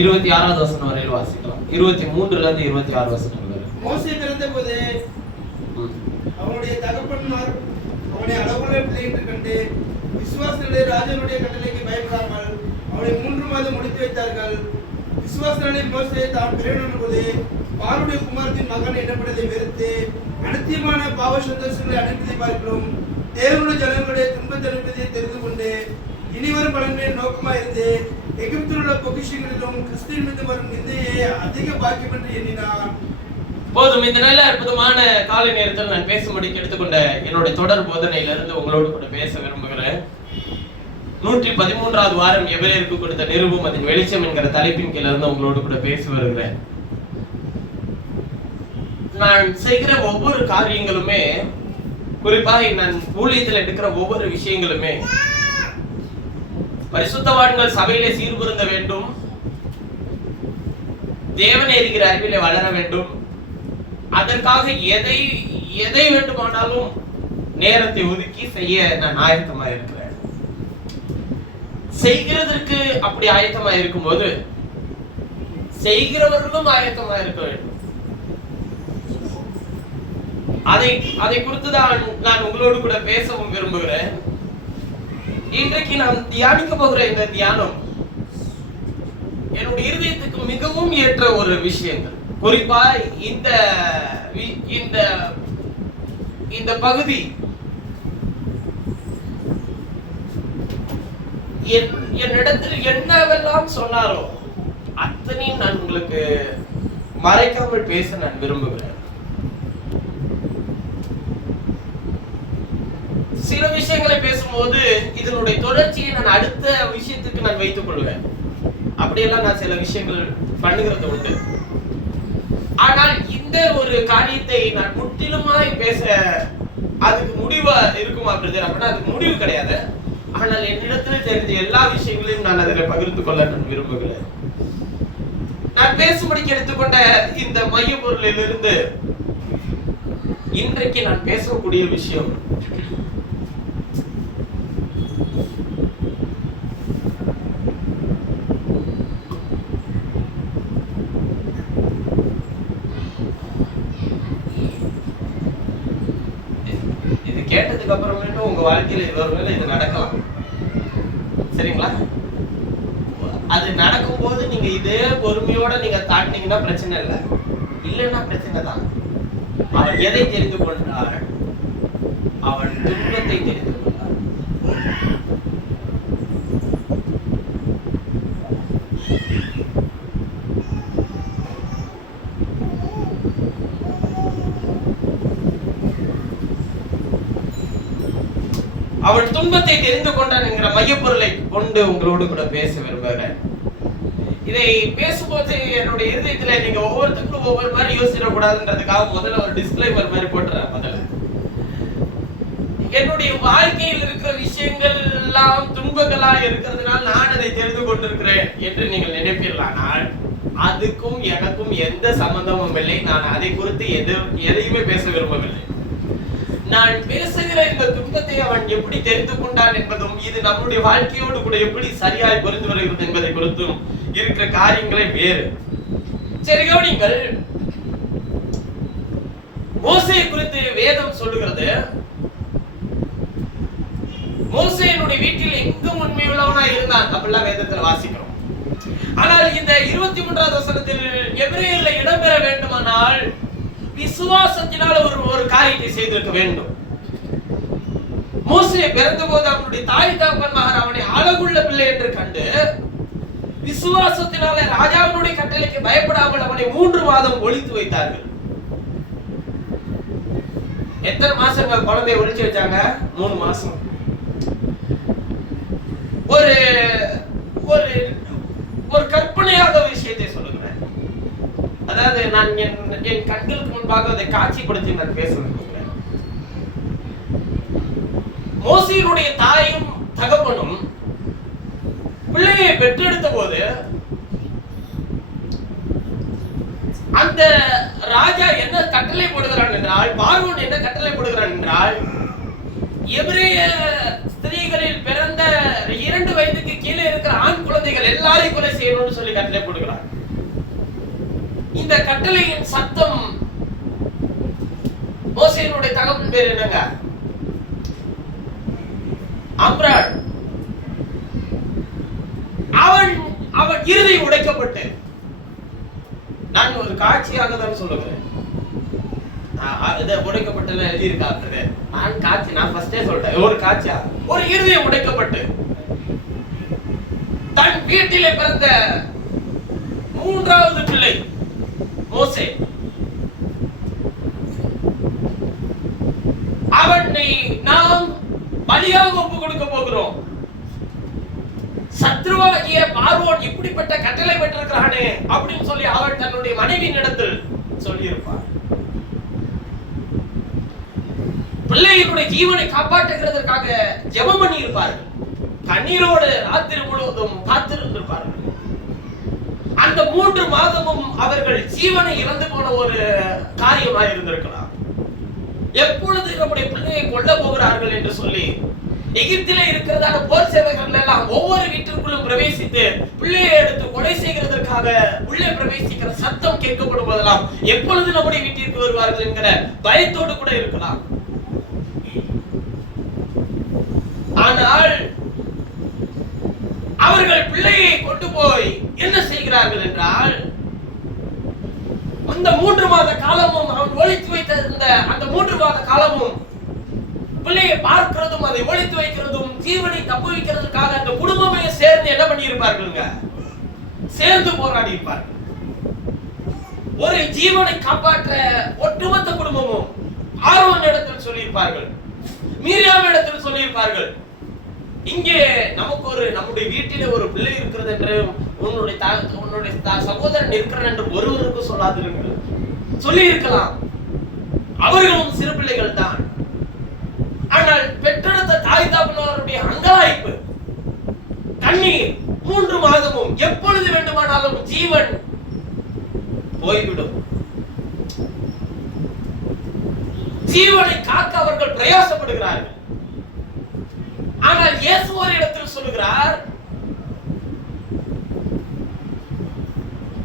26வது வசனம் வரையில் வாசிக்கலாம். 23ல இருந்து 26 வசனம் வரை. மோசே பிறந்தபோது அவனுடைய தகப்பன்மார் அவனை அழகுள்ள பிள்ளை என்று கண்டு விசுவாசத்திலே ராஜனுடைய கட்டளைக்கு பயப்படாமல் அவனை 3 மாதம் முடித்து வைத்தார்கள். விசுவாசத்திலே மோசே தான் பிறந்த போது பார்வோனுடைய குமாரத்தின் மகன் என்னப்பட்டதை வெறுத்து அனித்தியமான பாவ சந்தோஷங்களை அனுப்பதை பார்க்கிறோம். தேவனுடைய ஜனங்களுடைய துன்பத்தை அனுப்பதை தெரிந்து கொண்டு இனிவரும் பலன்களின் நோக்கமாக இருந்து எகிப்தில் உள்ள பொக்கிஷங்களிலும் கிறிஸ்துவின் மீது வரும் நிந்தையை அதிக பாக்கியம் என்று எண்ணினார். போதும். இந்த நல்ல அற்புதமான காலை நேரத்தில் நான் பேசும்படிக்கு எடுத்துக்கொண்ட என்னுடைய தொடர் போதனையிலிருந்து உங்களோடு கூட பேச விரும்புகிறேன். 113வது வாரம் எபிரேயருக்கு கொடுத்த நிருபம் அதன் வெளிச்சம் என்கிற தலைப்பின் கீழ இருந்து உங்களோடு கூட பேசி வருகிறேன். நான் செய்கிற ஒவ்வொரு காரியங்களுமே, குறிப்பாக நான் ஊழியத்தில் எடுக்கிற ஒவ்வொரு விஷயங்களுமே பரிசுத்தவான்கள் சபையிலே சீர்புருந்த வேண்டும், தேவனை அறிகிற அறிவிலே வளர வேண்டும். அதற்காக எதை வேண்டுமானாலும் நேரத்தை ஒதுக்கி செய்ய நான் ஆயத்தமா இருக்கிறேன். செய்கிறதற்கு அப்படி ஆயத்தமா இருக்கும்போது செய்கிறவர்களும் ஆயத்தமா இருக்க வேண்டும். அதை குறித்துதான் நான் உங்களோடு கூட பேசவும் விரும்புகிறேன். இன்றைக்கு நாம் தியானிக்க போகிற இந்த தியானம் என்னுடைய இருதயத்துக்கு மிகவும் ஏற்ற ஒரு விஷயங்கள். குறிப்பா இந்த பகுதி என்னிடத்தில் என்னவெல்லாம் சொன்னாரோ அத்தனையும் நான் உங்களுக்கு மறைக்காமல் பேச நான் விரும்புகிறேன். சில விஷயங்களை பேசும்போது இதனுடைய தொடர்ச்சியை நான் அடுத்த விஷயத்துக்கு நான் வைத்துக் கொள்வேன். அப்படியெல்லாம் நான் சில விஷயங்கள் பண்ணுகிறது உண்டு. ஆனால் இந்த ஒரு காரியத்தை நான் முற்றிலுமாய் பேச அதுக்கு முடிவா இருக்குமா பிரதர் அப்படின்னா அதுக்கு முடிவு கிடையாது. ஆனால் என்னிடத்தில் தெரிஞ்ச எல்லா விஷயங்களையும் நான் அதில் பகிர்ந்து கொள்ள நான் விரும்புகிறேன். நான் பேசும்படிக்கு எடுத்துக்கொண்ட இந்த மைய பொருளிலிருந்து இன்றைக்கு நான் பேசக்கூடிய விஷயம் கேட்டதுக்கு அப்புறமேட்டு உங்க வாழ்க்கையில ஒருவேளை இது நடக்கலாம். சரிங்களா? அது நடக்கும் போது நீங்க இதே பொறுமையோட நீங்க தாண்டினீங்கன்னா பிரச்சனை இல்லை, இல்லைன்னா பிரச்சனை தான். அவன் எதை தெரிந்து கொண்டான்? அவன் துன்பத்தை தெரிந்து கொண்டான். அவன் துன்பத்தை தெரிந்து கொண்டான் என்கிற மையப்பொருளை கொண்டு உங்களோடு கூட பேச விரும்புகிறேன். இதை பேசும்போது என்னுடைய இருதயத்துல நீங்க ஒவ்வொருத்தருக்கும் ஒவ்வொரு மாதிரி யோசிச்சிடக்கூடாதுன்றதுக்காக முதல்ல ஒரு டிஸ்க்ளைமர் மாதிரி போட்டுறேன். முதல்ல என்னுடைய வாழ்க்கையில் இருக்கிற விஷயங்கள் எல்லாம் துன்பங்களா இருக்கிறதுனால நான் அதை தெரிந்து கொண்டிருக்கிறேன் என்று நீங்கள் நினைப்பீர்களானால் அதுக்கும் எனக்கும் எந்த சம்பந்தமும் இல்லை. நான் அதை குறித்து எதையுமே பேச விரும்பவில்லை. நான் பேசுகிற இந்த துன்பத்தை அவன் எப்படி தெரிந்து கொண்டான் என்பதும் இது நம்முடைய வாழ்க்கையோடு கூட எப்படி சரியாய் புரிந்து வருகிறது என்பதை குறித்தும் இருக்கிற காரியங்களே வேறு. சரி, கவனிங்கள். மோசேயை குறித்து வேதம் சொல்லுகிறது, மோசேயினுடைய வீட்டில் எங்கும் உண்மையுள்ளவனா இருந்தான் அப்படிலாம் வேதத்தில் வாசிக்கிறோம். ஆனால் இந்த 23வது வசனத்தில் எபிரேயர்ல இடம்பெற வேண்டுமானால் விசுவாசத்தினால் ஒரு காரியத்தை செய்திருக்க வேண்டும். மோசே பிறந்த போது அவனுடைய தாய் தகப்பன்மார் அவனை அழகுள்ள பிள்ளை என்று கண்டு விசுவாசத்தினால ராஜாவினுடைய கட்டளைக்கு பயப்படாமல் அவனை 3 மாதம் ஒளித்து வைத்தார்கள். எத்தனை மாசங்கள் குழந்தையை ஒளிச்சு வச்சாங்க? 3 மாசம். ஒரு ஒரு கற்பனையாக விஷயத்தை சொல்லுகிறேன். அதாவது நான் என் கண்களுக்கு முன்பாக அதை காட்சிப்படுத்தி நான் பேச விரும்புகிறேன். மோசேயினுடைய தாயும் தகப்பனும் பிள்ளையை பெற்றெடுத்த போது அந்த ராஜா என்ன கட்டளை போடுகிறான் என்றால், பார்வோன் என்ன கட்டளை போடுகிறான் என்றால், எபிரேய ஸ்திரீகளில் பிறந்த 2 வயதுக்கு கீழே இருக்கிற ஆண் குழந்தைகள் நீங்கள் எல்லாரையும் கொலை செய்யணும்னு சொல்லி கட்டளை போடுகிறார். இந்த கட்டளையின் சத்தம், மோசேயினுடைய தகப்பன் பேர் என்னங்க? அம்ரான். அவன் இருதை உடைக்கப்பட்டு, நான் ஒரு காட்சியாக தான் சொல்லுகிறேன். உடைக்கப்பட்டு எழுதியிருக்காங்க. நான் ஃபர்ஸ்டே சொல்றேன், ஒரு காட்சியா, ஒரு இருதயம் உடைக்கப்பட்டு தன் வீட்டிலே பிறந்த மூன்றாவது பிள்ளை மோசே, அவனை நாம் பலியாக ஒப்பு கொடுக்க போகிறோம். சத்ருவாகிய பார்வோன் இப்படிப்பட்ட கட்டளை பெற்றிருக்கிறானே அப்படின்னு சொல்லி அவன் தன்னுடைய மனைவியின் இடத்தில் சொல்லி இருப்பார். பிள்ளைகளுடைய ஜீவனை காப்பாற்றுகிறதற்காக ஜெபம் பண்ணி இருப்பார்கள். கண்ணீரோடு ராத்திரி முழுவதும் காத்திருந்திருப்பார்கள். அந்த 3 மாதமும் அவர்கள் ஜீவனை இழந்து போன ஒரு காரியமாக இருந்திருக்கலாம். எப்பொழுது நம்முடைய பிள்ளையை கொல்ல போகிறார்கள் என்று சொல்லி எகிப்திலே இருக்கிறதான போர் சேவகர்கள் எல்லாம் ஒவ்வொரு வீட்டிற்குள்ளும் பிரவேசித்து பிள்ளையை எடுத்து கொலை செய்கிறதற்காக உள்ளே பிரவேசிக்கிற சத்தம் கேட்கப்படும் போதெல்லாம் எப்பொழுது நம்முடைய வீட்டிற்கு வருவார்கள் என்கிற பயத்தோடு கூட இருக்கலாம். ஆனால் அவர்கள் பிள்ளையை கொண்டு போய் என்ன செய்கிறார்கள் என்றால், அந்த 3 மாத காலமும் அவன் ஒளித்து வைத்திருந்த அந்த 3 மாத காலமும் பிள்ளையை பார்க்கிறதும் அதை ஒளித்து வைக்கிறதும் ஜீவனை தப்பு வைக்கிறதுக்காக அந்த குடும்பமே சேர்ந்து என்ன பண்ணி இருப்பார்களுங்க? சேர்ந்து போராடி இருப்பார்கள். ஒரு ஜீவனை காப்பாற்ற ஒட்டுமொத்த குடும்பமும் ஆரோன் இடத்தில் சொல்லியிருப்பார்கள், மீரியாம் இடத்தில் சொல்லியிருப்பார்கள். இங்கே நமக்கு நம்முடைய வீட்டிலே ஒரு பிள்ளை இருக்கிறது என்று உன்னுடைய சகோதரன் இருக்கிறான் என்று ஒருவருக்கு சொல்லாதிருங்கள். சொல்லி இருக்கலாம். அவர்களும் சிறு பிள்ளைகள் தான். ஆனால் பெற்றெடுத்த தாய் தகப்பனாருடைய அங்கலாய்ப்பு, கண்ணீர், 3 மாதமும் எப்பொழுது வேண்டுமானாலும் ஜீவன் போய்விடும். ஜீவனை காக்க அவர்கள் பிரயாசப்படுகிறார்கள். ஆனால் இயேசு ஒரு இடத்தில் சொல்லுகிறார்,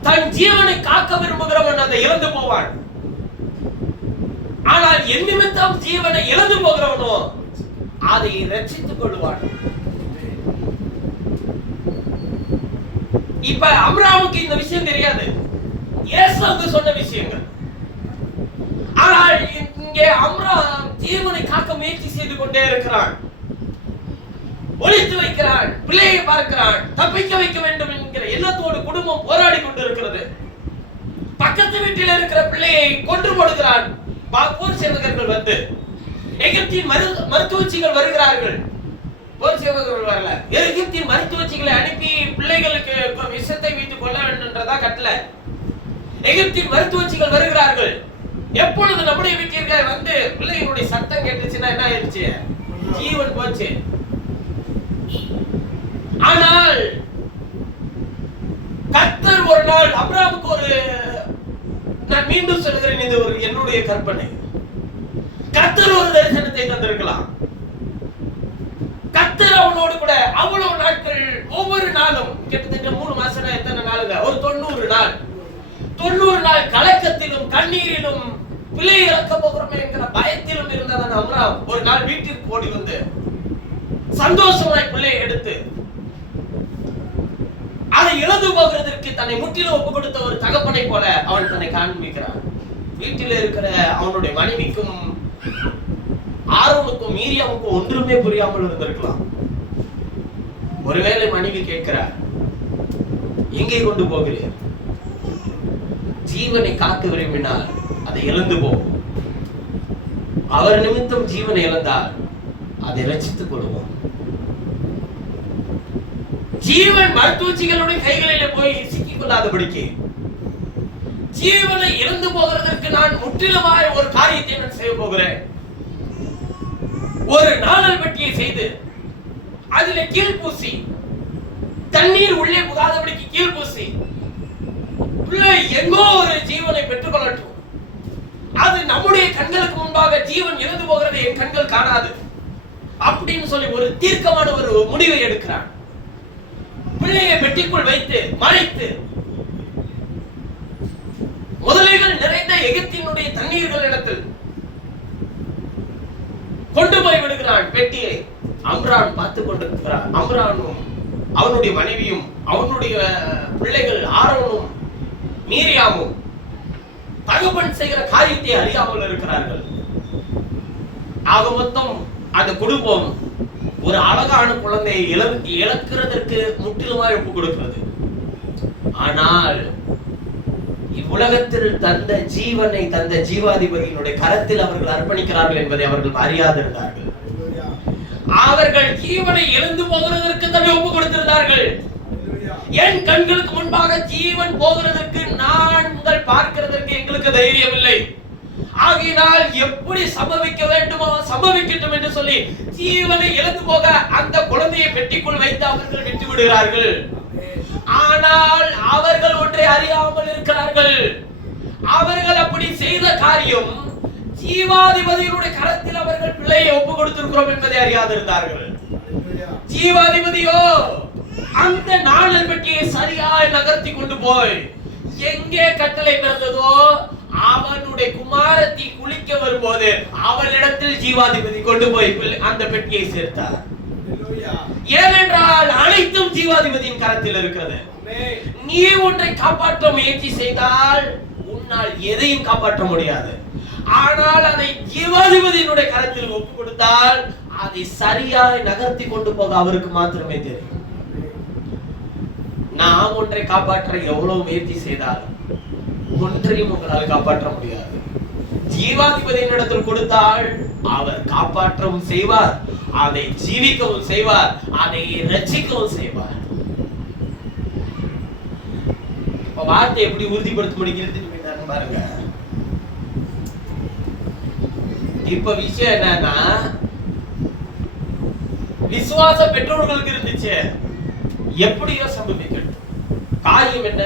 தன் ஜீவனை காக்க விரும்புகிறவன் அதை இழந்து போவான். ஆனால் என் நிமித்தம் ஜீவனை இழந்து போகிறவனோ அதை ரட்சித்துக் கொள்வான். இப்ப அம்ராமுக்கு இந்த விஷயம் தெரியாது, இயேசுவுக்கு சொன்ன விஷயங்கள். ஆனால் இங்கே அம்ராம் ஜீவனை காக்க முயற்சி செய்து கொண்டே இருக்கிறான், ஒளித்து வைக்கிறான், பிள்ளையை பார்க்கிறான், தப்பிக்க வைக்க வேண்டும் என்கிற எண்ணத்தோடு குடும்பம் போராடி கொண்டிருக்கிறது. பக்கத்து வீட்டில் இருக்கிற பிள்ளையை கொன்று போடுகிறான். போர் சேவகர்கள் வந்து எகிப்தின் மருத்துவச்சிகள் வருகிறார்கள். போர் சேவகர்கள் வரல, எகிப்தின் மருத்துவச்சிகளை அனுப்பி பிள்ளைகளுக்கு விஷத்தை வைத்துக் கொள்ள வேண்டும்ன்றதா கட்டளை. எகிப்தின் மருத்துவச்சிகள் வருகிறார்கள். எப்பொழுது நம்முடைய வீட்டிற்கு வந்து பிள்ளைகளுடைய சத்தம் கேட்டுச்சுன்னா என்ன ஆயிடுச்சு? ஜீவன் போச்சு. ஆனால் கர்த்தர் ஒரு நாள் அப்ராமுக்கு நான் மீண்டும் சொல்கிறேன், இது என்னுடைய கற்பனை. கர்த்தர் ஒரு தரிசனத்தை தந்திருக்கலாம். கர்த்தர் அவனோடு கூட அவ்வளவு நாட்கள், ஒவ்வொரு நாளும் கிட்டத்தட்ட 3 மாசம், எத்தனை நாளுங்க? ஒரு 90 நாள். 90 நாள் கலக்கத்திலும் கண்ணீரிலும் பிள்ளை இறக்க போகிறோமே என்கிற பயத்திலும் இருந்ததான் அம்ராம் ஒரு நாள் வீட்டிற்கு ஓடி வந்து சந்தோஷமாய் பிள்ளையை எடுத்து அதை இழந்து போகிறதற்கு தன்னை முற்றிலும் ஒப்பு கொடுத்த ஒரு தகப்பனை போல அவன் தன்னை காண்பிக்கிறான். வீட்டில் இருக்கிற அவனுடைய மனைவிக்கும் ஆரோனுக்கும் மீரியாவுக்கும் ஒன்றுமே புரியாமல் இருந்திருக்கலாம். ஒருவேளை மனைவி கேட்கிறார், எங்கே கொண்டு போகிறீர்? ஜீவனை காக்க விரும்பினால் அதை இழந்து போகும். அவர் நிமித்தம் ஜீவனை இழந்தால் அதை ரட்சித்துக் கொள்வோம். ஜீவன் மருத்துவச்சிகளுடைய கைகளிலே போய் சிக்கிக் கொள்ளாதபடிக்கு, ஜீவனை இழந்து போகிறதற்கு நான் முற்றிலுமாய் ஒரு காரியத்தை நான் செய்ய போகிறேன். ஒரு நாணல் பெட்டியை செய்து அதிலே கீழ் பூசி, தண்ணீர் உள்ளே புகாதபடிக்கு கீழ் பூசி, பிள்ளை எங்கோ ஒரு ஜீவனை பெற்றுக் கொள்ளட்டும். அது நம்முடைய கண்களுக்கு முன்பாக ஜீவன் இழந்து போகிறதை என் கண்கள் காணாது அப்படின்னு சொல்லி ஒரு தீர்க்கமான ஒரு முடிவை எடுக்கிறான். பிள்ளையை பெட்டிக்குள் வைத்து மறைத்து முதலைகள் நிறைந்த எகிப்தினுடைய தண்ணீர்கள் இடத்தில் கொண்டு போய் விடுகிறான் பெட்டியை. அம்ரான் பார்த்து கொண்டிருக்கிறான். அம்ரானும் அவனுடைய மனைவியும் அவனுடைய பிள்ளைகள் ஆரோனும் மீரியாமும் தகப்பன் செய்கிற காரியத்தை அறியாமல் இருக்கிறார்கள். ஆக மொத்தம் அந்த குடும்பம் ஒரு அழகான குழந்தையை இழக்கிறதற்கு முற்றிலுமாய் ஒப்பு கொடுக்கிறது. ஆனால் இவ்வுலகத்தில் தந்த ஜீவனை தந்த ஜீவாதிபதியினுடைய கரத்தில் அவர்கள் அர்ப்பணிக்கிறார்கள் என்பதை அவர்கள் அறியாதிருந்தார்கள். அவர்கள் ஜீவனை இழந்து போகிறதற்கு தன்னை ஒப்பு கொடுத்திருந்தார்கள். என் கண்களுக்கு முன்பாக ஜீவன் போகிறதற்கு நாங்கள் பார்க்கிறதற்கு எங்களுக்கு தைரியம் இல்லை. ஆகையினால் எப்படி சம்பவிக்க வேண்டுமோ சம்பவிக்கட்டும் என்று சொல்லி ஜீவனை இழந்து போக அந்த குழந்தையை பெட்டிக்குள் வைத்து அவர்கள் விட்டு விடுகிறார்கள். ஆனால் அவர்கள் ஒன்றை அறியாமல் இருக்கிறார்கள். அவர்கள் அப்படி செய்த காரியம் ஜீவாதிபதியினுடைய கரத்தில் அவர்கள் பிள்ளையை ஒப்பு கொடுத்திருக்கிறோம் என்பதை அறியாதிருந்தார்கள். ஜீவாதிபதியோ அந்த நாணல் பெட்டியை சரியாய் நகர்த்தி கொண்டு போய் எங்கே கட்டளை பிறந்ததோ அவனுடைய குமாரத்தி குளிக்க வரும்போது அவளிடத்தில் ஜீவாதிபதி கொண்டு போய் அந்த பெட்டியை சேர்த்தார். ஏனென்றால் அனைத்தும் ஜீவாதிபதியின் கரத்தில் இருக்கிறது. நீ ஒன்றை காப்பாற்ற முயற்சி செய்தால் உன்னால் எதையும் காப்பாற்ற முடியாது. ஆனால் அதை ஜீவாதிபதியினுடைய கரத்தில் ஒப்பு கொடுத்தால் அதை சரியாய் நகர்த்தி கொண்டு போக அவருக்கு மாத்திரமே தெரியும். நாம் ஒன்றை காப்பாற்ற எவ்வளவு முயற்சி செய்தாலும் ஒன்றையும் உங்களால் காப்பாற்ற முடியாது. ஜீவாதிபதியின் இடத்தில் கொடுத்தால் அவர் காப்பாற்றவும் செய்வார், அதை ஜீவிக்கவும் செய்வார், அதை ரட்சிக்கவும் செய்வார். வார்த்தை எப்படி உறுதிப்படுத்த முடிகிறது பாருங்க. இப்ப விஷயம் என்னன்னா, விசுவாச பெற்றோர்களுக்கு இருந்துச்சு, எப்படியோ சம்பவிக்கட்டும். காரியம் என்ன?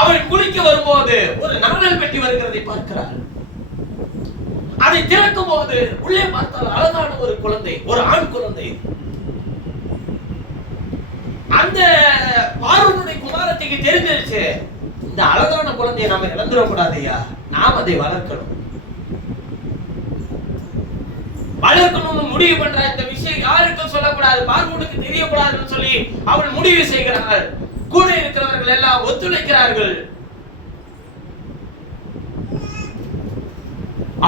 அவள் குளிக்க வரும்போது ஒரு நாணல் பெட்டி வருகிறதை பார்க்கிறார். அதை திறக்கும் போது உள்ளே பார்த்தால் அழகான ஒரு குழந்தை, ஒரு ஆண் குழந்தை. அந்த பார்வோனுடைய குமாரத்திக்கு தெரிஞ்சிருச்சு, இந்த அழகான குழந்தையை நாம இழந்துடக்கூடாதையா, நாம் அதை வளர்க்கணும். வளர்க்கணும்னு முடிவு பண்ற இந்த விஷயம் யாருக்கும் சொல்லக்கூடாது, பார்வோனுக்கு தெரியக்கூடாதுன்னு சொல்லி அவள் முடிவு செய்கிறாள். கூட இருக்கிறவர்கள் எல்லாம் ஒத்துழைக்கிறார்கள்.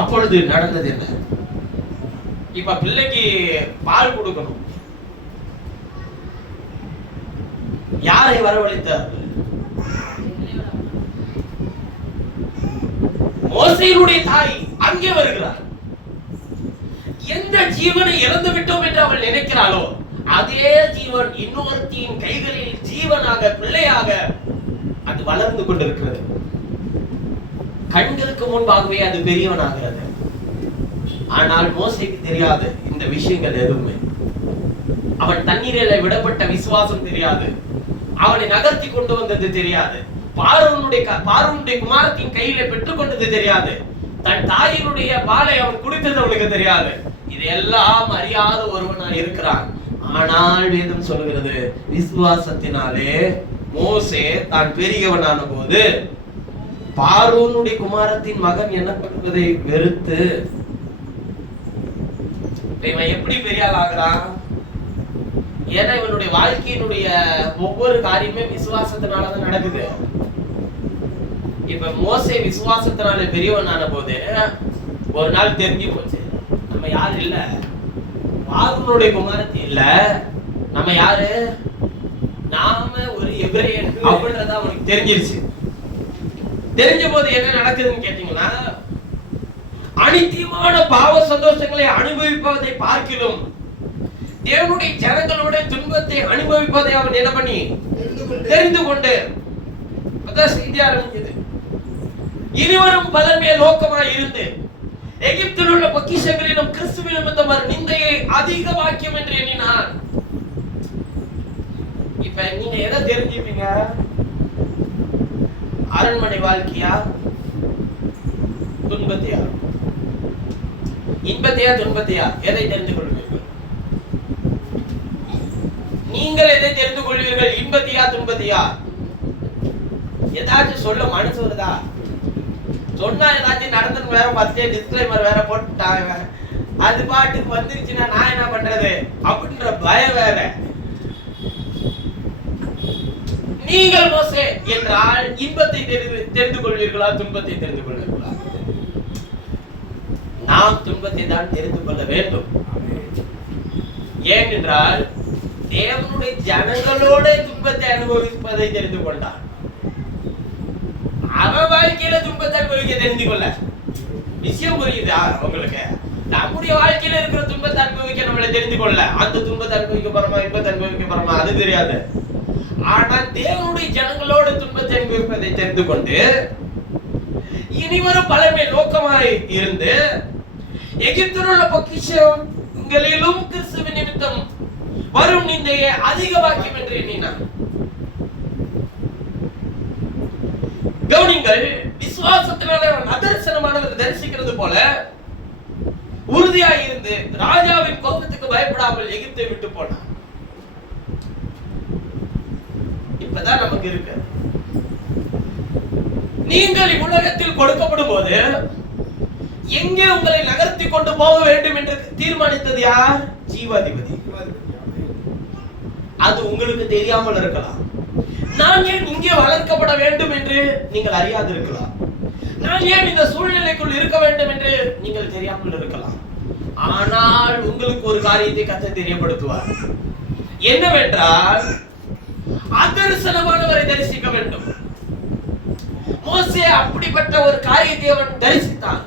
அப்பொழுது நடந்தது என்ன? இப்ப பிள்ளைக்கு பால் கொடுக்கணும். யாரை வரவழைத்தார்கள்? மோசேயினுடைய தாய் அங்கே வருகிறார். எந்த ஜீவனை இழந்து விட்டோம் என்று அவள் நினைக்கிறாளோ அதே ஜீவன் இன்னொருத்தின் கைகளில் ஜீவனாக பிள்ளையாக அது வளர்ந்து கொண்டிருக்கிறது. கண்களுக்கு முன்பாகவே அது பெரியவனாகிறது. ஆனால் மோசேக்கு தெரியாது இந்த விஷயங்கள் எதுவுமே. அவன் தண்ணீரில் விடப்பட்ட விசுவாசம் தெரியாது, அவனை நகர்த்தி கொண்டு வந்தது தெரியாது, பார்வோனுடைய குமாரத்தின் கையில பெற்றுக் கொண்டது தெரியாது, தன் தாயினுடைய பாலை அவன் குடித்தது அவனுக்கு தெரியாது. இதெல்லாம் அறியாத ஒருவனா இருக்கிறான். ஆனால் வேதம் சொல்கிறது, விசுவாசத்தினாலே மோசே தான் பெரியவனான போது பார்வோனுடைய குமாரத்தின் மகன் எனப்படுவதை வெறுத்து, இவன் எப்படி பெரிய ஆள் ஆகிறான்? ஏன்னா இவனுடைய வாழ்க்கையினுடைய ஒவ்வொரு காரியமே விசுவாசத்தினாலதான் நடக்குது. இப்ப மோசே விசுவாசத்தினால பெரியவனான போது ஒரு நாள் தெரிஞ்சு போச்சு, நம்ம யாரு இல்ல, பார்வோனுடைய குமாரத்தி இல்ல, நம்ம யாரு, நாம ஒரு எபிரேயன் அப்படின்றத அவனுக்கு தெரிஞ்சிருச்சு. தெரிஞ்ச போது என்ன நடக்குதுன்னு கேட்டீங்கன்னா, அனித்தியமான பாவ சந்தோஷங்களை அனுபவிப்பதை பார்க்கிலும் தேவனுடைய ஜனங்களுடைய துன்பத்தை அனுபவிப்பதை அவன் என்ன பண்ணி தெரிந்து கொண்டு அதான் செய்தி ஆரம்பிச்சது. இருவரும் பலமே நோக்கமாய் இருந்து எகிப்தில் உள்ள பொக்கிஷங்களிலும் கிறிஸ்துவிலும் இந்த நிந்தையை அதிக வாக்கியம் என்று எண்ணினார். இப்ப நீங்க எதை தெரிஞ்சுப்பீங்க? அரண்மனை வாழ்க்கையா, துன்பத்தையா, இன்பத்தையா, துன்பத்தையா, எதை தெரிந்து கொள்வீர்கள்? நீங்கள் எதை தெரிந்து கொள்வீர்கள்? இன்பத்தையா துன்பத்தையா? ஏதாச்சும் சொல்ல மனசு வருதா? சொன்னா ஏதாச்சும் நடந்து வேற ஃபர்ஸ்டே டிஸ்க்ளைமர் வேற போட்டுட்டாங்க, அது பாட்டுக்கு வந்துருச்சுன்னா நான் என்ன பண்றது அப்படின்ற பயம் வேற. நீங்கள் மோசே என்றால் இன்பத்தை தெரிந்து கொள்வீர்களா துன்பத்தை தெரிந்து கொள்வீர்களா? நாம் துன்பத்தை தான் தெரிந்து கொள்ள வேண்டும். ஏனென்றால் தேவனுடைய ஜனங்களோட துன்பத்தை அனுபவிப்பதை தெரிந்து கொண்டான். அவன் வாழ்க்கையில துன்பத்தை அனுபவிக்க தெரிந்து கொள்ள விஷயம் புரியுதா உங்களுக்கு? நம்முடைய வாழ்க்கையில இருக்கிற துன்பத்தை அனுபவிக்க நம்மளை தெரிந்து கொள்ள, அந்த துன்பத்தை அனுபவிக்க போறோமா இன்பத்தை அனுபவிக்க போறோமா அது தெரியாது. ஆனா தேவனுடைய ஜனங்களோட துன்பத்தை அனுபவிப்பதை தெரிந்து கொண்டு இனிவரும் பலமே நோக்கமாய் இருந்து எகிப்தில் உள்ள பொக்கிஷங்களிலும் கிறிஸ்துவின் நிமித்தம் வரும் நிந்தையை அதிக வாக்கியம் என்று எண்ணினார். கவனிங்கள், விசுவாசத்தினால அதர்சனமானவர் தரிசிக்கிறது போல உறுதியாய் இருந்து ராஜாவின் கோபத்துக்கு பயப்படாமல் எகிப்தை விட்டு போனார். இப்பதான் நமக்கு இருக்கு. நீங்கள் இவ்வுலகத்தில் கொடுக்கப்படும் போது எங்கே உங்களை நகர்த்தி கொண்டு போக வேண்டும் என்று தீர்மானித்தது யார்? ஜீவாதிபதி. அது உங்களுக்கு தெரியாமல் இருக்கலாம். நான் ஏன் இங்கே வளர்க்கப்பட வேண்டும் என்று நீங்கள் அறியாது இருக்கலாம். நான் ஏன் இந்த சூழ்நிலைக்குள் இருக்க வேண்டும் என்று நீங்கள் தெரியாமல் இருக்கலாம். ஆனால் உங்களுக்கு ஒரு காரியத்தை கர்த்தர் தெரியப்படுத்துவார். என்னவென்றால் அதர்சனமானவரை தரிசிக்க வேண்டும். மோசே அப்படிப்பட்ட ஒரு காரியத்தை அவன் தரிசித்தான்.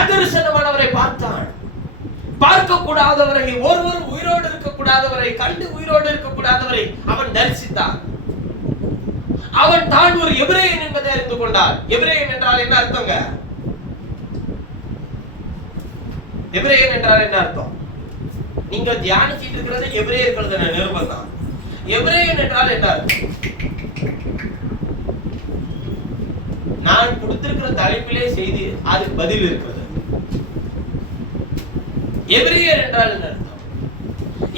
அதர்சனமானவரை பார்த்தான். பார்க்க கூடாதவரை, ஒருவர் உயிரோடு இருக்கக்கூடாதவரை, கண்டு உயிரோடு இருக்கக்கூடாதவரை அவன் தரிசித்தான். அவன் தான் ஒரு எபிரேயன் என்பதை அறிந்து கொண்டான். எபிரேயன் என்றால் என்ன அர்த்தங்க? எபிரேயன் என்றால் என்ன அர்த்தம்? நீங்க தியானிச்சிட்டு இருக்கிறது எபிரேயர்கள் நிருபம் தான். எபிரேயன் என்றால் என்ன அர்த்தம்? நான் கொடுத்திருக்கிற தலைப்பிலே செய்தி அதுக்கு பதில் இருக்கிறது. எபிரேயர் என்றால் என்ன அர்த்தம்?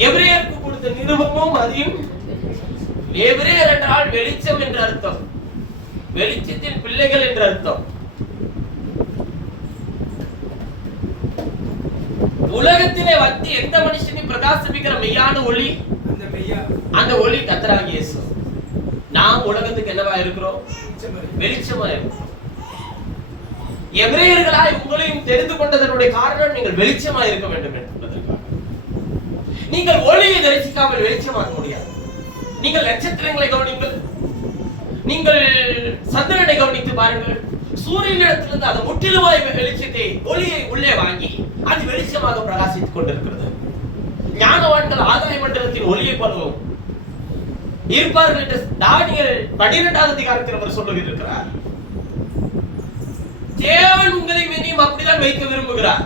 எபிரேயருக்கு கொடுத்த நிருபமும் அதையும். எபிரேயர் என்றால் வெளிச்சம் என்ற அர்த்தம், வெளிச்சத்தின் பிள்ளைகள் என்ற அர்த்தம். உலகத்திலே வந்து எந்த மனுஷனையும் பிரகாசிப்பிக்கிற மெய்யான ஒளி, அந்த ஒளி கர்த்தராகிய இயேசு. நாம் உலகத்துக்கு என்னவா இருக்கிறோம்? வெளிச்சமா இருக்கிறோம். எபிரேயர்களாய் உங்களையும் தெரிந்து கொண்டதனுடைய காரணம் நீங்கள் வெளிச்சமா இருக்க வேண்டும் என்பதற்காக. நீங்கள் ஒளியை தரிசிக்காமல் வெளிச்சமாக முடியாது. நீங்கள் நட்சத்திரங்களை கவனிங்கள், நீங்கள் சந்திரனை கவனித்து பாருங்கள். சூரியனிடத்திலிருந்து அது முற்றிலுமாய் வெளிச்சத்தை ஒளியை உள்ளே வாங்கி அது வெளிச்சமாக பிரகாசித்துக் கொண்டிருக்கிறது. ஞானவான்கள் ஆதாய மண்டலத்தின் ஒளியை போலவும் இருப்பார்கள் என்று தானியேல் 12வது அதிகாரத்தில் சொல்லுகிறார். தேவன் உங்களை இனியும் அப்படிதான் வைக்க விரும்புகிறார்.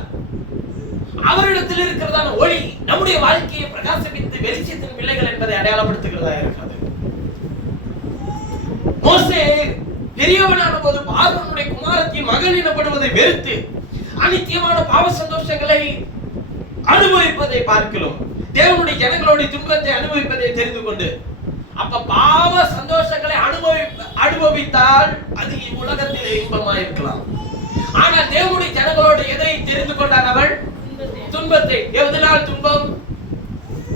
அவரிடத்தில் இருக்கிறதான ஒளி நம்முடைய வாழ்க்கையை பிரகாசிப்பித்து வெளிச்சத்தின் பிள்ளைகள் என்பதை அடையாளப்படுத்துகிறதா இருக்கிறது. மோசே பெரியவனான போது பார்வோனுடைய குமாரத்தின் மகன் எனப்படுவதை வெறுத்து அநித்தியமான பாவ சந்தோஷங்களை அனுபவிப்பதை பார்க்கிறோம். தேவனுடைய ஜனங்களுடைய துன்பத்தை அனுபவிப்பதை தெரிந்து கொண்டு, அப்ப பாவ சந்தோஷங்களை அனுபவித்தால் அது உலகத்தில் இன்பமாக இருக்கலாம். ஆனால் தேவனுடைய ஜனங்களோடு எதை தெரிந்து கொண்டான் அவள்? துன்பத்தை. எதனால் துன்பம்?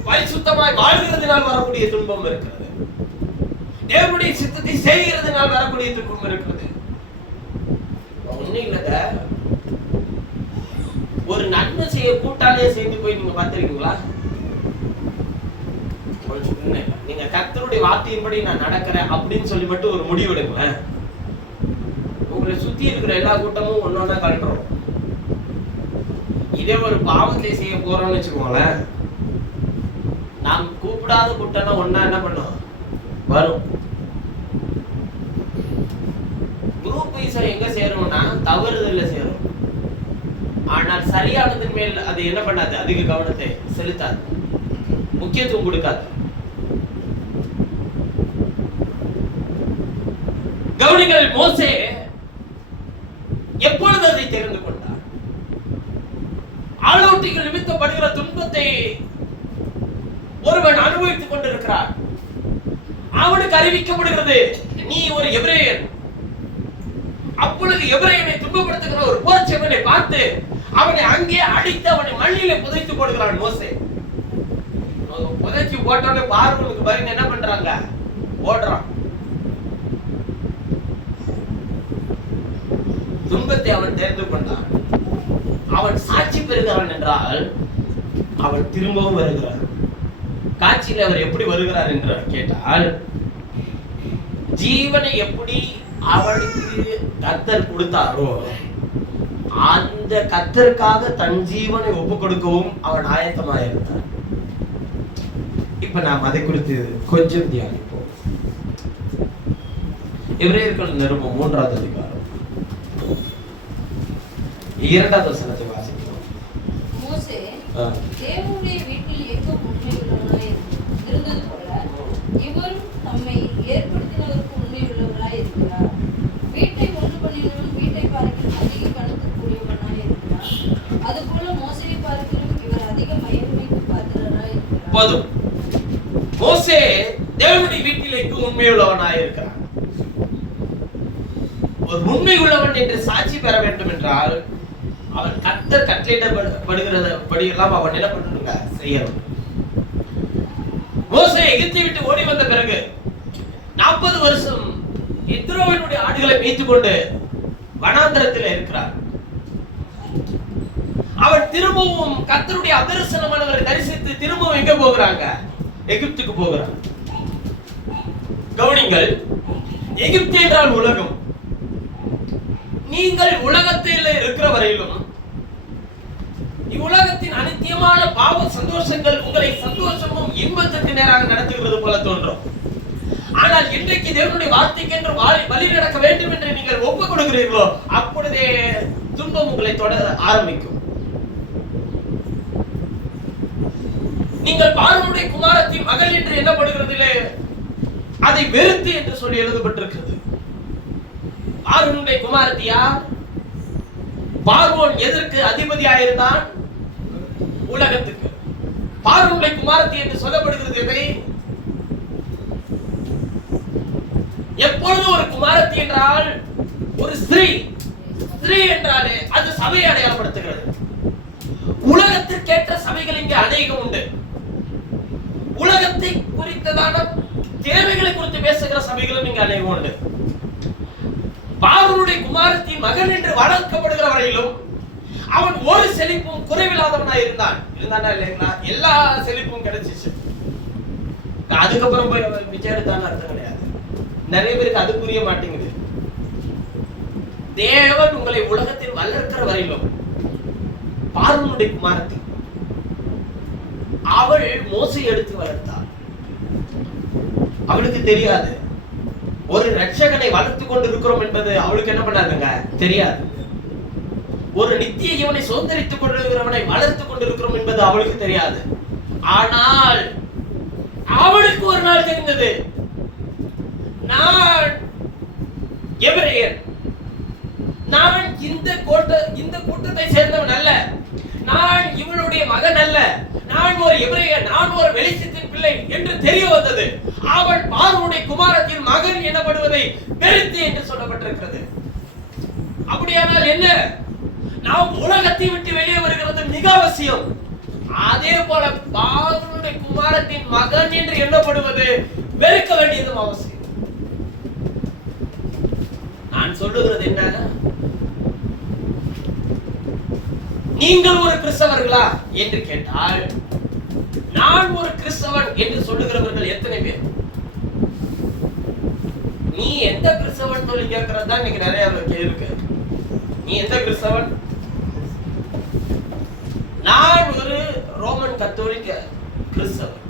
பரிசுத்தமாய் வாழ்கிறதுனால் வரக்கூடிய துன்பம் இருக்கிறது. தேவனுடைய சித்தத்தை செய்கிறதுனால் வரக்கூடிய துன்பம் இருக்கிறது. ஒண்ணு இல்ல, ஒரு நன்மை செய்ய கூட்டாளியே சேர்ந்து போய் நீங்க பார்த்திருக்கீங்களா? நீங்க கர்த்தருடைய வார்த்தையின்படி நான் நடக்கிறேன் அப்படின்னு சொல்லி மட்டும் ஒரு முடிவு எடுங்களேன். உங்களை சுத்தி இருக்கிற எல்லா கூட்டமும் ஒன்னொன்னா கலட்டுறோம். இதே ஒரு பாவத்தை செய்ய போறோம்னு வச்சுக்கோங்களேன், நாம் கூப்பிடாத கூட்டம்னா ஒன்னா என்ன பண்ணும்? வரும். குரூப் வைஸா எங்க சேரும்னா தவறுதல்ல சேரும். ஆனால் சரியானதன் மேல் அது என்ன பண்ணாது? அதிக கவனத்தை செலுத்தாது, முக்கியத்துவம் கொடுக்காது. கவனிங்கள், மோசே எப்பொழுது அதை தெரிந்து கொண்டார்? ஆளோட்டிகள் நிமித்தப்படுகிற துன்பத்தை ஒருவன் அனுபவித்துக் கொண்டிருக்கிறான். அவனுக்கு அறிவிக்கப்படுகிறது, நீ ஒரு எபிரேயன். அப்பொழுது எபிரேயனை துன்பப்படுத்துகிற ஒரு போர்ச்சேவனை பார்த்து அவனை அங்கே அடித்து அவனை மண்ணிலே புதைத்து போடுகிறான் மோசே. புதைச்சி போட்டோன்னு பார்வோனுக்கு பயந்து என்ன பண்றாங்க? ஓடுறான். துன்பத்தை அவன் தெரிந்து கொண்டான். அவன் சாட்சி பெறுகிறான் என்றால் அவன் திரும்பவும் வருகிறான். காட்சியில் அவர் எப்படி வருகிறார் என்று கேட்டால், ஜீவனை எப்படி அவனுக்கு கர்த்தர் கொடுத்தாரோ அந்த கர்த்தருக்காக தன் ஜீவனை ஒப்பு கொடுக்கவும் அவன் ஆயத்தமாக இருந்தான். இப்ப நாம் அதை குறித்து கொஞ்சம் தியானிப்போம். எபிரேயர்கள் நிருபம் 3ஆம் அதிகாரம் 2ஆம் வசனத்தை வாசிக்கிறோம். மோசே தேவனுடைய வீட்டில் எங்கும் உண்மையுள்ளவராய் இருந்தது போல இவரும் தம்மை ஏற்படுத்தினதற்கு உண்மையுள்ளவராய் இருக்கிறார். வீட்டை ஒன்று பண்ணினவன் வீட்டை பார்க்கிலும் அதிக கணக்குக்கூடியவனாய் இருக்கிறார். அதுபோல மோசையை பார்க்கிலும் இவர் அதிக மகிமைக்கு பாத்திரராய் இருக்கிறார். போதும். மோசே தேவனுடைய வீட்டில் எங்கும் உண்மையுள்ளவனாய் இருக்கிறான். ஒரு உண்மை உள்ளவன் என்று சாட்சி பெற வேண்டும் என்றால் அவன் கர்த்தர் கட்டளையிடப்படுகிறத படியெல்லாம் அவன் என்ன பண்ணணுங்க? செய்யணும். மோசே எகிப்தை விட்டு ஓடி வந்த பிறகு 40 வருஷம் எத்ரோவினுடைய ஆடுகளை மேய்த்துக் கொண்டு வனாந்தரத்தில் இருக்கிறார். அவன் திரும்பவும் கர்த்தருடைய அதர்சனமானவரை தரிசித்து திரும்பவும் எங்க போகிறாங்க? எகிப்துக்கு போகிறான். கவனிங்கள், எகிப்து என்றால் உலகம். நீங்கள் உலகத்தில் இருக்கிற வரையிலும் இவ்வுலகத்தின் அனித்தியமான பாவ சந்தோஷங்கள் உங்களை சந்தோஷமும் இன்பத்துக்கு நேராக நடத்துகிறது போல தோன்றும். ஆனால் இன்றைக்கு தேவனுடைய வார்த்தைக்கென்று வழி நடக்க வேண்டும் என்று நீங்கள் ஒப்புக் கொடுக்கிறீர்களோ அப்பொழுதே துன்பம் உங்களை தொடர ஆரம்பிக்கும். நீங்கள் பார்வோனுடைய குமாரத்தின் மகள் என்று எண்ணப்படுகிறதிலே அதை வெறுத்து என்று சொல்லி எழுதப்பட்டிருக்கிறது. பார்வோனுடைய குமாரத்தி யார்? பார்வோன் எதற்கு அதிபதியாயிருந்தான்? உலகத்துக்கு. பார்வோனுடைய குமாரத்தி என்று சொல்லப்படுகிறது எவை? எப்பொழுது ஒரு குமாரத்தி என்றால் ஒரு ஸ்திரீ. ஸ்திரீ என்றாலே அது சபையை அடையாளப்படுத்துகிறது. உலகத்திற்கேற்ற சபைகள் இங்கே அநேகம் உண்டு. உலகத்தை குறித்ததான தேவைகளை குறித்து பேசுகிற சபைகளும் இங்கே அநேகம் உண்டு. பார்வோனுடைய குமாரத்தின் மகன் என்று வளர்க்கப்படுகிற வரையிலும் அவன் ஒரு செழிப்பும் குறைவில்லாதவனாய் இருந்தானா இல்லைங்களா? எல்லா செழிப்பும் கிடைச்சிச்சு. அதுக்கப்புறம் போய் பிச்சை எடுத்தான்னு அர்த்தம் கிடையாது. நிறைய பேருக்கு அது புரிய மாட்டேங்குது. தேவன் உங்களை உலகத்தில் வளர்க்கிற வரையிலும் பார்வோனுடைய குமாரத்தி அவள் மோசை எடுத்து வளர்த்தாள். அவளுக்கு தெரியாது ஒரு ரட்சகனை வளர்த்துக் கொண்டு இருக்கிறோம் என்பது அவளுக்கு என்ன பண்ணாதுங்க? தெரியாது. ஒரு நித்திய ஜீவனை சுதந்திரித்துக் கொண்டிருக்கிறவனை வளர்த்துக் கொண்டிருக்கிறோம் என்பது அவளுக்கு தெரியாது. ஆனால் அவளுக்கு ஒரு நாள் தெரிந்தது, நான் எபிரேயன், நான் இந்த கூட்டத்தை சேர்ந்தவன் அல்ல, நான் இவளுடைய மகன் அல்ல, நான் ஒரு எபிரேயன், நான் ஒரு வெளிச்சத்தின் பிள்ளை என்று தெரிய வந்தது. அவன் பார்வோனுடைய குமாரத்தின் மகன் எனப்படுவதை வெறுத்து என்று சொல்லப்பட்டிருக்கிறது. அப்படியானால் என்ன? நாம் உலகத்தை விட்டு வெளியே வருகிறது மிக அவசியம். அதே போல பார்வோனுடைய குமாரத்தின் மகன் என்று எண்ணப்படுவது வெறுக்க வேண்டியதும் அவசியம். நான் சொல்லுகிறது என்ன? நீங்கள் ஒரு கிறிஸ்தவர்களா என்று கேட்டால் நான் ஒரு கிறிஸ்தவன் என்று சொல்லுகிறவர்கள் எத்தனை பேர்? நீ எந்த கிறிஸ்தவன் சொல்லி கேட்கறது தான் இன்னைக்கு நிறைய இருக்கு. நீ எந்த கிறிஸ்தவன்? நான் ஒரு ரோமன் கத்தோலிக்க கிறிஸ்தவன்,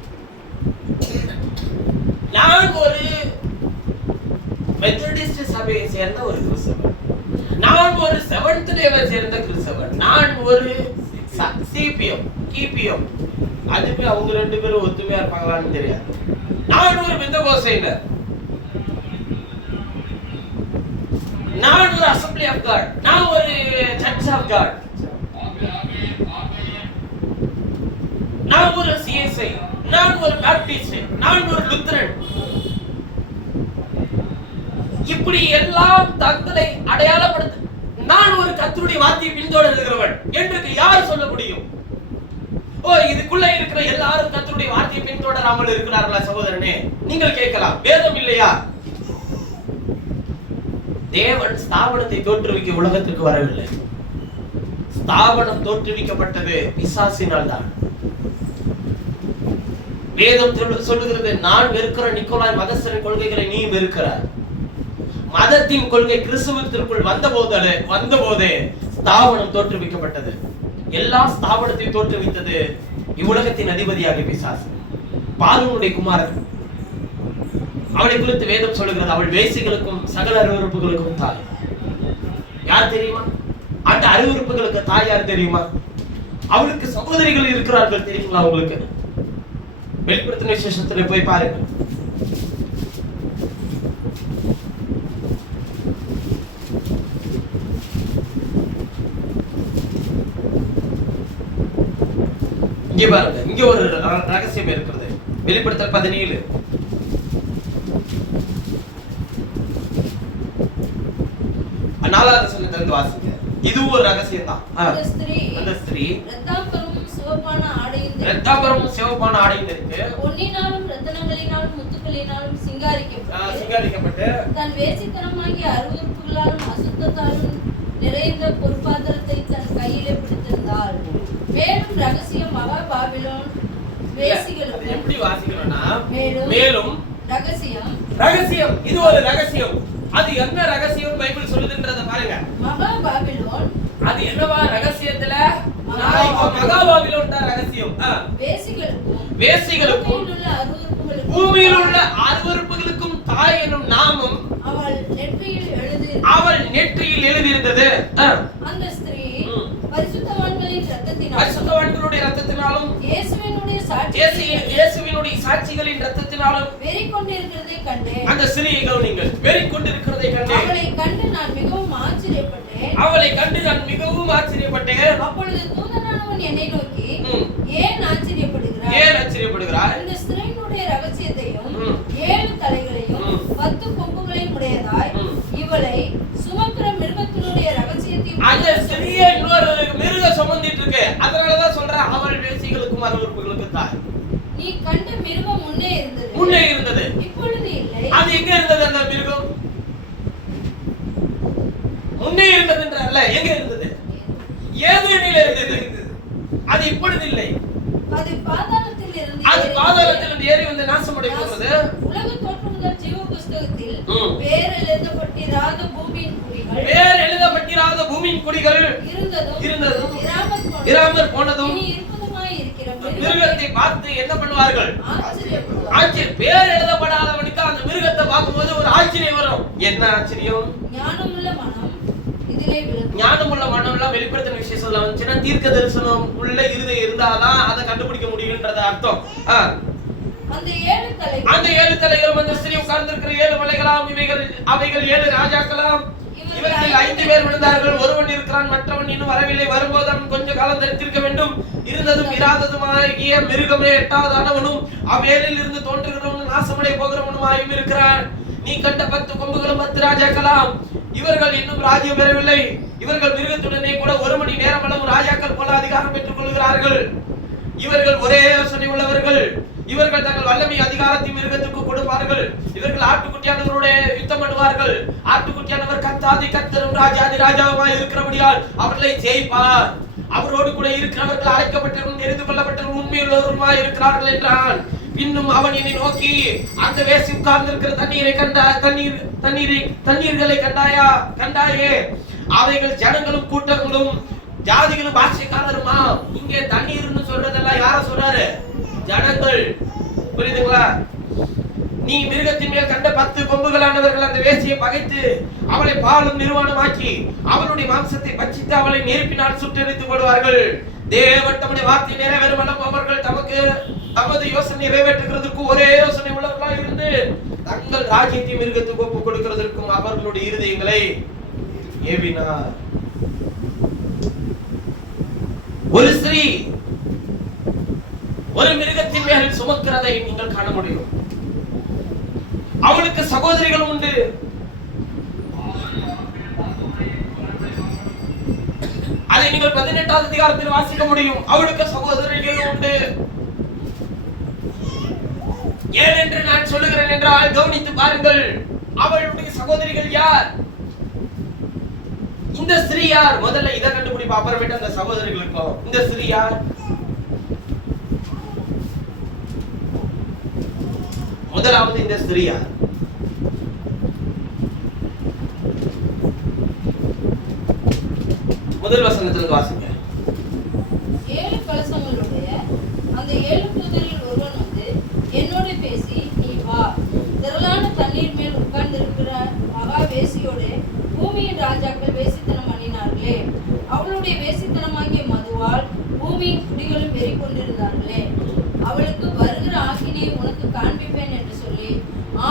நான் ஒரு மெத்தடிஸ்ட் சபையை சேர்ந்த ஒரு கிறிஸ்தவன், நான் ஒரு செவன்த் டேவை சேர்ந்த கிறிஸ்தவன், நான் ஒரு சிபிஎம் கிபிஎம், அதுக்கு அவங்க ரெண்டு பேரும் ஒத்துமையா இருப்பாங்களான்னு தெரியாது, நான் ஒரு பெந்தகோஸ்தையினர், நான் ஒரு அசெம்பிளி ஆஃப் காட், நான் ஒரு சர்ச் ஆஃப் காட், நான் ஒரு சிஎஸ்ஐ, நான் ஒரு பாப்டிஸ்ட், நான் ஒரு லுத்தரன், இப்படி எல்லாம் தங்களை அடையாளப்படுத்த நான் ஒரு கர்த்தருடைய வார்த்தையை பின்தொடர்கிறவன் என்று யார் சொல்ல முடியும்? ஓ, இதுக்குள்ள இருக்கிற எல்லாரும் கர்த்தருடைய வார்த்தையை பின்தொடராமல் இருக்கிறார்களா சகோதரனே? நீங்கள் கேட்கலாம், வேதம் இல்லையா? தேவன் ஸ்தாபனத்தை தோற்றுவிக்க உலகத்திற்கு வரவில்லை. ஸ்தாபனம் தோற்றுவிக்கப்பட்டது பிசாசினால் தான். வேதம் சொல்லுகிறது, நான் வெறுக்கிற நிக்கோலாய் மதஸ்தரின் கொள்கைகளை நீ வெறுக்கிறாய். மதத்தின் கொள்கை கிறிஸ்துவத்திற்குள் வந்தபோதே ஸ்தாபனம் தோற்றுவிக்கப்பட்டது. எல்லா ஸ்தாபனத்தையும் தோற்றுவித்தது இவ்வுலகத்தின் அதிபதியாக பிசாசு, பாலூனுடைய குமாரன். அவளை குறித்து வேதம் சொல்லுகிறது, அவள் வேசிகளுக்கும் சகல அருவருப்புகளுக்கும் தாய். யார் தெரியுமா? அந்த அருவருப்புகளுக்கு தாய் யார் தெரியுமா? அவளுக்கு சகோதரிகள் இருக்கிறார்கள் தெரியுங்களா உங்களுக்கு? வெளிப்படுத்தின விசேஷத்துல போய் பாருங்க. இங்க பாருங்க, இங்க ஒரு ரகசியம் இருக்கிறது. வெளிப்படுத்தல் 17 4வது வசனத்திலிருந்து வாசிங்க. இது ஒரு ரகசியம் தான். அந்த ஸ்திரீ இரத்தாம்பரமும் சிவப்பான ஆடையும் தரித்து பொன்னினாலும் ரத்தினங்களினாலும் முத்துக்களினாலும் சிங்காரிக்கப்பட்டு தன் வேசித்தனமாகிய அருவருப்புகளாலும் அசுத்தத்தாலும் நிறைந்த பொற்பாத்திரத்தை தன் கையிலே பிடித்திருந்தாள். மேலும் ரகசியம் மகா பாபிலோன் வேசிகளுக்கு எப்படி வாசிக்கணும்னா, மேலும் ரகசியம் இது ஒரு ரகசியம். அது என்ன ரகசியம் பைபிள் சொல்லுதுன்றத பாருங்க. மகா பாபிலோன் அது என்னவா ரகசியத்துல? மகா பாபிலோன் தான் ரகசியம். வேசிகளுக்கும் பூமியில் உள்ள அருவருப்புகளுக்கும் தாய் என்னும் நாமம் அவள் நெற்றியில் எழுதியிருந்தது. அந்த ஸ்திரீ பரிசுத்தவான்களுடைய இரத்தத்தினாலும் இயேசுவினுடைய சாட்சிகளின் இரத்தத்தினாலும் வெறிக்கொண்டிருக்கிறதை கண்டேன். அந்த ஸ்திரீயை நீங்கள் வெறிக்கொண்டிருக்கிறதை கண்டேன். அவளை கண்டு நான் மிகவும் ஆச்சரியப்பட்டேன். அப்பொழுது தூதனானவன் என்னை நோக்கி, ஏன் ஆச்சரியப்படுகிறாய்? இந்த ஸ்திரீயினுடைய ரகசியத்தையும் 7 தலைகளையும் 10 கொம்புகளையும் உடையதாய் இவளை சுமக்கிற மிருகத்தினுடைய ரகசியத்தையும். அந்த ஸ்திரீயை இன்னொரு மிருகம் சுமந்திட்டு இருக்கு. அதனாலதான் சொல்றேன், அவள் வேசிகளுக்கும் அருவருப்புகளுக்கும் தாய். நீ கண்ட மிருகம் முன்னே இருந்தது, இப்பொழுது இல்லை. அது எங்க இருந்தது? அந்த மிருகம் முன்னே இருந்ததுன்றல்ல, எங்க இருந்தது? ஏதேனில் இருந்தது. அது இப்பொழுது இல்லை. அது பாதாளத்தில் இருந்து ஏறி வந்து நாசமடைய போகிறது. உலக தோற்றம் முதல் ஜீவ புஸ்தகத்தில் பேர் எழுதப்பட்டிராத பூமியின் குடிகள் இருந்ததும் இராமற் போனதும் மிருகத்தை பார்த்து என்ன பண்ணுவார்கள்? ஆச்சரியம். பேர் எழுதப்படாதவனுக்கு அந்த மிருகத்தை பார்க்கும்போது ஒரு ஆச்சரியம் வரும். என்ன ஆச்சரியம்? ஞானமுள்ள மனம் எல்லாம் வெளிப்படுத்தின விசேஷம் வந்துச்சுன்னா தீர்க்க தரிசனம் உள்ள இருதயம் இருந்தாதான் அதை கண்டுபிடிக்க முடியும்ன்றது அர்த்தம். அந்த 7 தலைகளும் அந்த ஸ்திரீ உட்கார்ந்திருக்கிற 7 மலைகளாம், அவைகள் 7 ராஜாக்களாம். இவர்கள் 5 பேர் விழுந்தார்கள். ஒருவன் இருக்கிறான், மற்றவன் இன்னும் வரவில்லை. வரும்போது அவன் கொஞ்ச காலம் தரித்திருக்க வேண்டும். இருந்ததும் இராததுமாகிய மிருகமே 8ஆவதானவனும் அவ்வேலில் இருந்து தோன்றுகிறவனும் நாசமடைய போகிறவனுமாயும் இருக்கிறான். நீ கண்ட 10 கொம்புகளும் 10 ராஜாக்களாம். இவர்கள் இன்னும் ராஜ்யம் பெறவில்லை. இவர்கள் மிருகத்துடனே கூட 1 மணி நேரம் அளவு ராஜாக்கள் போல அதிகாரம் பெற்றுக் கொள்கிறார்கள். இவர்கள் ஒரே யோசனை உள்ளவர்கள். இவர்கள் தங்கள் வல்லமை அதிகாரத்தை மிருகத்துக்கு கொடுப்பார்கள். இவர்கள் ஆட்டுக்குட்டியானவரோட யுத்தம் பண்ணுவார்கள். ஆட்டுக்குட்டியானவர் கர்த்தாதி கர்த்தரும் ராஜாதி ராஜாவுமாய் இருக்கிறபடியால் அவர்களை ஜெயிப்பார். அவரோடு கூட இருக்கிறவர்கள் அழைக்கப்பட்டவரும் தெரிந்து கொள்ளப்பட்டவரும் உண்மையுள்ளவருமாய் இருக்கிறார்கள் என்றான். இன்னும் அவன் என்னை நோக்கி, அந்த வேசி உட்கார்ந்திருக்கிற தண்ணீர்களை கண்டாயே? அவைகள் ஜனங்களும் கூட்டங்களும் ஜாதிகளும் பாஷைக்காரருமா? இங்கே தண்ணீர்னு சொல்றதெல்லாம் யார சொல்றாரு? ஜனங்கள். புரியுதுங்களா? நீ மிருகத்தின் மேல் கண்ட 10 கொம்புகளானவர்கள் அந்த வேசியை பகைத்து அவளை பாலும் நிர்வாணமாக்கி அவளுடைய மாம்சத்தை பட்சித்து அவளை நெருப்பினால் சுட்டெரித்து போடுவார்கள். தேவன் தம்முடைய வார்த்தை நிறைவேறும் அளவு அவர்கள் தமது யோசனை நிறைவேற்றுகிறதுக்கு ஒரே யோசனை உள்ளவர்களாக இருந்து தங்கள் ராஜ்யத்தை மிருகத்துக்கு ஒப்பு கொடுக்கிறதற்கும் அவர்களுடைய இருதயங்களை ஏவினார். ஒரு ஸ்திரீ ஒரு மிருகத்தின் மேல் சுமக்கிறதை நீங்கள் காண முடியும். அவளுக்கு சகோதரிகள் உண்டு. அதை நீங்கள் 18வது அதிகாரத்தில் வாசிக்க முடியும். அவளுக்கு சகோதரிகள் உண்டு. ஏன் என்று நான் சொல்லுகிறேன் என்றால் கவனித்து பாருங்கள். அவளுடைய சகோதரிகள் யார்? இந்த ஸ்திரீ யார்? முதல்ல இதை கண்டுபிடிப்பா, அப்புறமேட்டு அந்த சகோதரிகள் இருக்கும். இந்த ஸ்திரீ யார்? முதலாவது இந்த ஸ்திரீ யார்? முதல் வசனத்திலிருந்து வாசிங்க. 7 கலசங்களுடைய அந்த 7 தூதரில் ஒருவன் வந்து என்னோடு பேசி, நீ வா, திரளான தண்ணீர் மேல் உட்கார்ந்து இருக்கிற மகா வேசியோடு பூமியின் ராஜாக்கள் வேசித்தனம் பண்ணினார்களே, அவளுடைய வேசித்தனமாகிய மதுவால் பூமியின் குடிகளும் வெறி கொண்டிருந்தார்களே, அவளுக்கு வருகிற ஆக்கினையை உனக்கு காண்பிப்பேன் என்று சொல்லி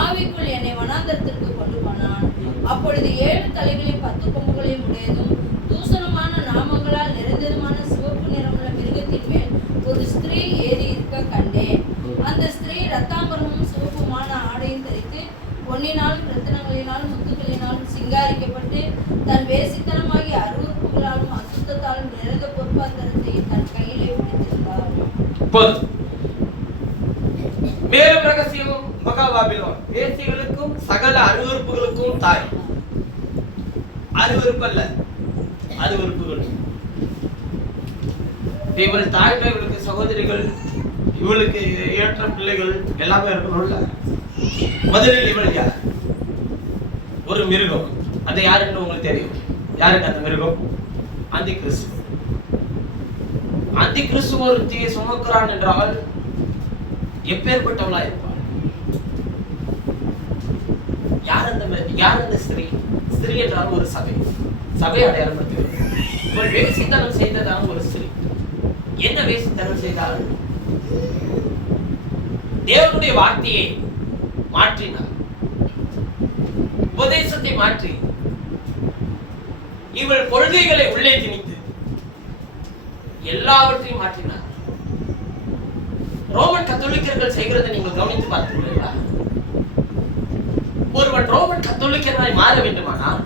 ஆவிக்குள் என்னை வனாந்தரத்திற்கு கொண்டு போனான். அப்பொழுது 7 தலைகளையும் 10 கொம்புகளையும் உடையதும் தூசணமான நாமங்களால் நிறைந்ததுமான சிவப்பு நிறமுள்ள மிருகத்தின் மேல் ஒரு ஸ்திரீ ஏறி இருக்க கண்டேன். அந்த ஸ்திரீ ரத்தாம்பரமும் சிவப்புமான ஆடையும் தரித்து பொன்னினாலும் ரத்தினங்களினாலும் முத்துக்களினாலும் சிங்காரிக்கப்பட்டு தன் வேசித்தனமாகிய அருவருப்புகளாலும் அசுத்தத்தாலும் நிறைந்த பொற்பாத்திரத்தை தன் கையிலே பிடித்திருந்தார். மேலும் ரகசியம், மகா பாபிலோன் வேசிகளுக்கும் சகல அருவருப்புகளுக்கும் தாய். அருவருப்பு அல்ல, அருவருப்புகள். இவள் தாய்மை, இவளுக்கு சகோதரிகள், இவளுக்கு ஏற்ற பிள்ளைகள் எல்லாமே இருக்கணும்ல. முதலில் இவள் யார்? ஒரு மிருகம். அது யாருன்னு உங்களுக்கு தெரியும். யாருக்கு அந்த மிருகம்? அந்தி கிறிஸ்து. அந்தி கிறிஸ்து ஒருத்தியை சுமக்கிறான் என்றால் எப்பேற்பட்டவளா இருப்பாள்? யார் அந்த ஸ்திரீ? ஸ்திரீ என்றால் ஒரு சபை. சபை அடையாளப்படுத்துகிறது. இவள் வேசித்தனம் செய்ததான ஒரு ஸ்திரீ. என்ன வேசித்தனம் செய்தால்? தேவனுடைய வார்த்தையை மாற்றினார், உபதேசத்தை மாற்றி இவள் கொள்கைகளை உள்ளே திணித்து எல்லாவற்றையும் மாற்றினார். ரோமன் கத்தோலிக்கர்கள் செய்கிறதை நீங்கள் கவனித்து பார்த்துள்ளீர்களா? ஒருவன் ரோமன் கத்தோலிக்கனாய் மாற வேண்டுமானால்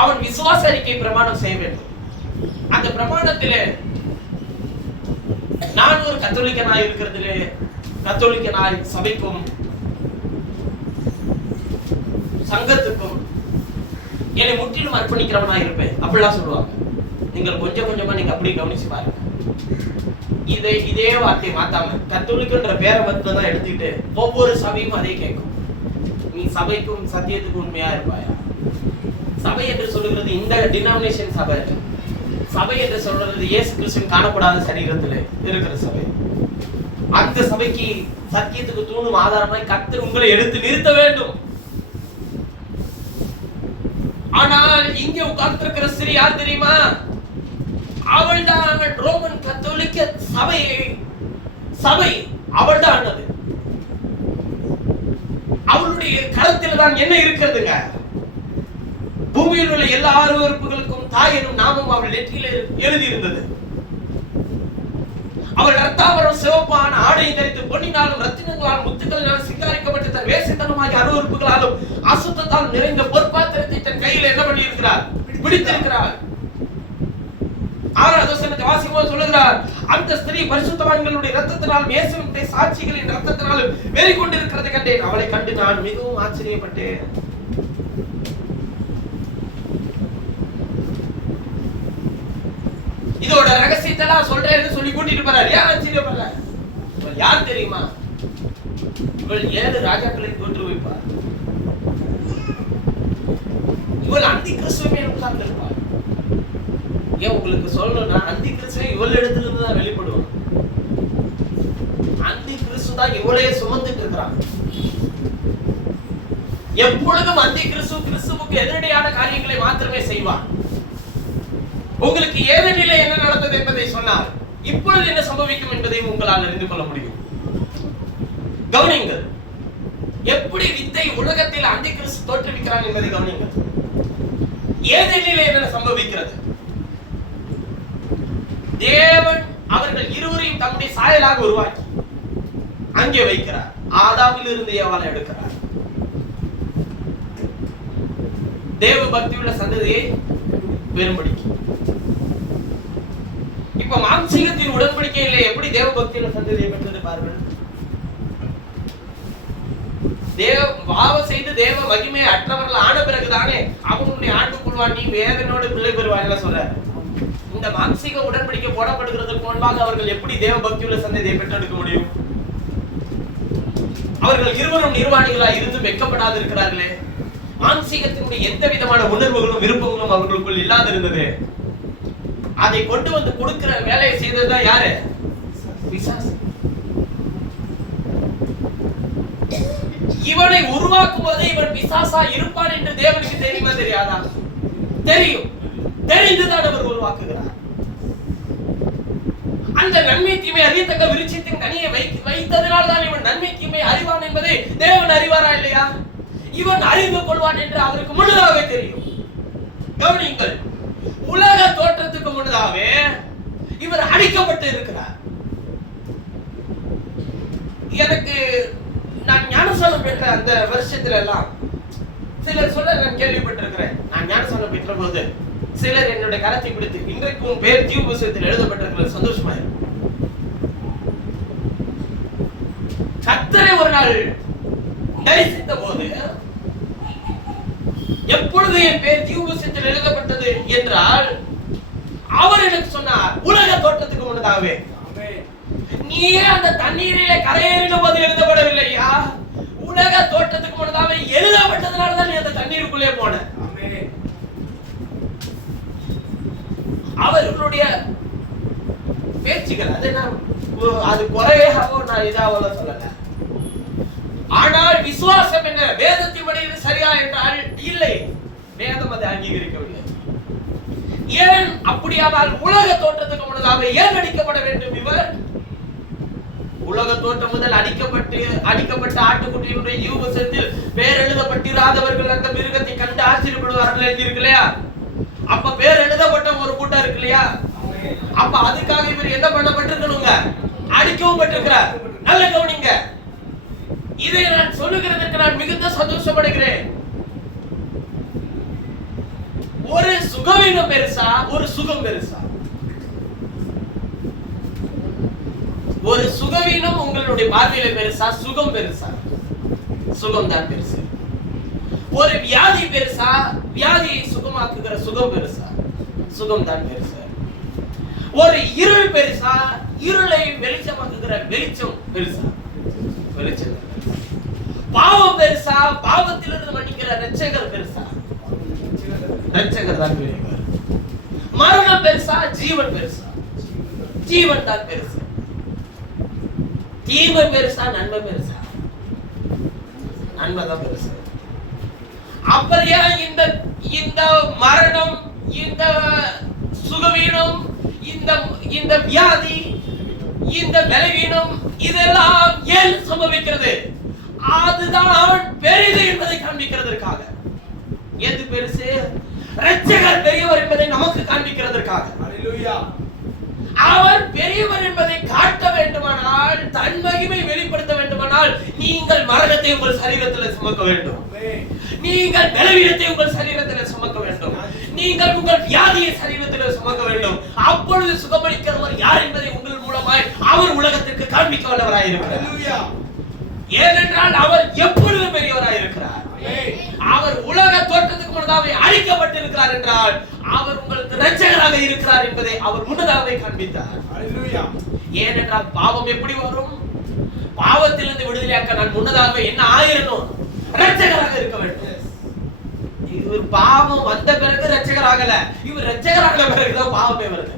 அவன் விசுவாச அறிக்கை பிரமாணம் செய்ய வேண்டும். அந்த பிரமாணத்திலே நான் ஒரு கத்தோலிக்கனாய் இருக்கிறதிலே கத்தோலிக்கனாய் சபைக்கும் சங்கத்துக்கும் என்னை முற்றிலும் அர்ப்பணிக்கிறவனாய் இருப்பேன் அப்படிலாம் சொல்லுவாங்க. நீங்கள் கொஞ்சம் கொஞ்சமா நீங்க அப்படி கவனிச்சு பாருங்க. இதே வார்த்தையை மாத்தாம கத்தோலிக்கன்ற பேரை மட்டும் தான் எடுத்துக்கிட்டு ஒவ்வொரு சபையும் அதே கேட்கும். நீ சபைக்கும் சத்தியத்துக்கும் உண்மையா இருப்பாயா? சபை என்று சொல்லுகிறது இந்த டினாமினேஷன் சபை. சபை என்று சொல்றது இயேசு கிறிஸ்துவின் காணப்படாத சரீரத்தில் இருக்கிற சபை. அந்த சபைக்கு சத்தியத்துக்கு தூணும் ஆதாரமாய் கர்த்தர் உங்களை எடுத்து நிறுத்த வேண்டும். ஆனால் இங்கே உட்கார்ந்திருக்கிற ஸ்திரீ யார் தெரியுமா? அவள் தான் ரோமன் கத்தோலிக்க சபை அவள் தான். அவளுடைய களத்தில் தான் என்ன இருக்கிறதுங்க? பூமியில் உள்ள எல்லா அருவருப்புகளுக்கும் தாய் எனும் நாமம் அவள் நெற்றியில எழுதி இருந்தது. அவள் ரத்தாம்பரம் சிவப்பான ஆடையை தரித்து பொன்னினாலும் ரத்தினங்களாலும் முத்துக்களினாலும் சிங்காரிக்கப்பட்டு தன் வேசித்தனமாகிய அருவருப்புகளாலும் அசுத்தத்தால் நிறைந்த பொற்பாத்திரத்தை தன் கையில் என்ன பண்ணி இருக்கிறார்? பிடித்திருக்கிறார். 6வது வசனத்தை வாசிக்கும்போது சொல்லுகிறார், அந்த ஸ்திரீ பரிசுத்தவான்களுடைய இரத்தத்தினாலும் இயேசுவின் சாட்சிகளின் இரத்தத்தினாலும் வெறி கொண்டிருக்கிறதை கண்டேன். அவளை கண்டு நான் மிகவும் ஆச்சரியப்பட்டேன். இதோட ரகசியத்தை எல்லாம் சொல்றேன்னு சொல்லி கூட்டிட்டு போறாரு. ஏன் ஆச்சரியப்படல? இவள் யார் தெரியுமா? இவள் 7 ராஜாக்களை தோற்று வைப்பார். இவள் அந்தி கிறிஸ்துவை உட்கார்ந்து இருப்பார். ஏன் உங்களுக்கு சொல்லணும்னா அந்தி கிறிஸ்துவை இவள் இடத்துல இருந்து தான் வெளிப்படுவான். அந்தி கிறிஸ்து தான் இவளையே சுமந்துட்டு இருக்கிறான். எப்பொழுதும் அந்தி கிறிஸ்துவுக்கு எதிரடையான காரியங்களை மாத்திரமே செய்வான். உங்களுக்கு ஏதெனிலே என்ன நடந்தது என்பதை சொன்னார். இப்பொழுது என்ன சம்பவிக்கும் என்பதையும் உங்களால் அறிந்து கொள்ள முடியும். கவனிங்கள், எப்படி வித்தை உலகத்தில் அந்தி கிறிஸ்து தோற்றுவிக்கிறான் என்பதை கவனிங்கள். ஏதெனிலே என்ன சம்பவிக்கிறது? தேவன் அவர்கள் இருவரையும் தம்முடைய சாயலாக உருவாக்கி அங்கே வைக்கிறார். ஆதாமில் இருந்து ஏவாளை எடுக்கிறார். தேவ பக்தி உள்ள சந்ததியை பெரும்படிக்கு. இப்ப மாம்சீகத்தின் உடன்படிக்கையில எப்படி தேவ பக்தியுள்ள சந்ததியை பெற்றது பாருங்கள். தேவ பாவம் செய்து தேவ மகிமை அற்றவர்கள் ஆன பிறகுதானே அவனுடைய ஆண்டுக்குள்வான் நீ வேதனோடு பிள்ளை பெறுவாங்க சொல்றாரு. இந்த மாம்சீக உடன்படிக்கை போடப்படுகிறதுக்கு முன்பாக அவர்கள் எப்படி தேவ பக்தியுள்ள சந்ததியை பெற்றெடுக்க முடியும்? அவர்கள் இருவரும் நிர்வாணிகளாய் இருந்து வெட்கப்படாது இருக்கிறார்களே. மாம்சீகத்தினுடைய எந்த விதமான உணர்வுகளும் விருப்பங்களும் அவர்களுக்குள் இல்லாது இருந்தது. அதை கொண்டு வந்து கொடுக்கிற வேலையை செய்ததுதான் யாரு? பிசாசு. இவனை உருவாக்கும் போதே இவன் பிசாசா இருப்பான் என்று தேவனுக்கு தெரியுமா தெரியாதா? தெரியும். தெரிந்துதான் அவர் உருவாக்குகிறார். அந்த நன்மை தீமை அறியத்தக்க விருட்சத்தின் கனியை வைத்ததனால் தான் இவன் நன்மை தீமை அறிவான் என்பதை தேவன் அறிவாரா இல்லையா? இவன் அறிந்து கொள்வான் என்று அவருக்கு முன்னதாகவே தெரியும். கவனியுங்கள், உலக தோற்றத்துக்கு முன்னதாகவே இவர் அடிக்கப்பட்டு இருக்கிறார். எனக்கு நான் ஞானஸ்நானம் பெற்ற அந்த வருஷத்துல எல்லாம் சிலர் சொல்ல நான் கேள்விப்பட்டிருக்கிறேன். நான் ஞானஸ்நானம் பெற்ற போது சிலர் என்னுடைய கரத்தை பிடித்து இன்றைக்கு உன் பேர் ஜீவ புஸ்தகத்தில் எழுதப்பட்டிருக்கிறது சந்தோஷமா இருக்கு. கர்த்தரை ஒரு நாள் தரிசித்த போது எப்பொழுது என் பேர் ஜீவ புஸ்தகத்தில் எழுதப்பட்டது என்றால் அவர் எனக்கு சொன்னார், உலக தோற்றத்துக்கு முன்னதாகவே நீயே அந்த தண்ணீரிலே கரையேறின போது எழுதப்படவில்லையா? உலக தோற்றத்துக்கு முன்னதாகவே எழுதப்பட்டதனால தான் நீ அந்த தண்ணீருக்குள்ளே போன. அவர்களுடைய பேச்சுகள் அது குறையாவோ நான் இதாவோ சொல்லல. ஆனால் விசுவாசம் என்ன? வேதத்தின்படி இது சரியா என்றால் இல்லை, வேதம் அதை அங்கீகரிக்கவில்லை. ஏன் அப்படியானால் உலக தோற்றத்துக்கு முன்னதாக ஏன் அடிக்கப்பட வேண்டும்? இவர் உலக தோற்றம் முதல் அடிக்கப்பட்ட ஆட்டுக்குட்டியினுடைய யூபசத்தில் பேர் எழுதப்பட்டிராதவர்கள் அந்த மிருகத்தை கண்டு ஆச்சரியப்படுவார்கள் எழுதியிருக்கு இல்லையா? அப்ப பேர் எழுதப்பட்ட ஒரு கூட்டம் இருக்கு இல்லையா? அப்ப அதுக்காக இவர் என்ன பண்ணப்பட்டிருக்கணுங்க? அடிக்கவும் பட்டிருக்கிறார். நல்ல கவனிங்க, இதை நான் சொல்லுகிறதற்கு நான் மிகுந்த சந்தோஷப்படுகிறேன். ஒரு சுகவீனம் பெருசா, ஒரு சுகம் பெருசா? ஒரு சுகவீனம் உங்களுடைய பார்வையில பெருசா, சுகம் பெருசா? சுகம் தான் பெருசு. ஒரு வியாதி பெருசா, வியாதியை சுகமாக்குகிற சுகம் பெருசா? சுகம் தான் பெருசு. ஒரு இருள் பெருசா, இருளை வெளிச்சமாக்குகிற வெளிச்சம் பெருசா? வெளிச்சம். பாவம் பெருசா, பாவத்திலிருந்து மன்னிக்கிற இரட்சகர் பெருசா? இரட்சகர் தான் பெரியவர். மரணம் பெருசா, ஜீவன் பெருசா? ஜீவன் தான் பெருசு. தீமை பெருசா, நன்மை பெருசா? நன்மை தான் பெருசு. அப்படியே இந்த மரணம், இந்த சுகவீனம், இந்த வியாதி, இந்த பலவீனம் இதெல்லாம் ஏன் சம்பவிக்கிறது? அதுதான் பெரிது என்பதை காண்பிக்கிறதற்காக. எது பெருசு? இரட்சகர் பெரியவர் என்பதை நமக்கு காண்பிக்கிறதற்காக. ஹல்லேலூயா. அவர் பெரியவர் என்பதை காட்ட வேண்டுமானால், தன் மகிமை வெளிப்படுத்த வேண்டுமானால், நீங்கள் மரணத்தை உங்கள் சரீரத்தில் சுமக்க வேண்டும். நீங்கள் பலவீனத்தை உங்கள் சரீரத்தில் சுமக்க வேண்டும். நீங்கள் உங்கள் வியாதியை சரீரத்தில் சுமக்க வேண்டும். அப்பொழுது சுகமளிக்கிறவர் யார் என்பதை உங்கள் மூலமாய் அவர் உலகத்திற்கு காண்பிக்க வல்லவராயிருக்கிறார். ஏனென்றால் அவர் எப்பொழுது பெரியவராயிருக்கிறார். அவர் உலக தோற்றத்துக்கு முன்னதாகவே அழிக்கப்பட்டிருக்கிறார் என்றால் அவர் உங்களுக்கு இரட்சகராக இருக்கிறார் என்பதை அவர் முன்னதாகவே காண்பித்தார். ஏனென்றால் பாவம் எப்படி வரும்? பாவத்திலிருந்து விடுதலையாக்க நான் முன்னதாகவே என்ன ஆயிரணும்? இரட்சகராக இருக்க வேண்டும். இவர் பாவம் வந்த பிறகு இரட்சகராகல, இவர் இரட்சகராக பிறகுதான் பாவமே வருது.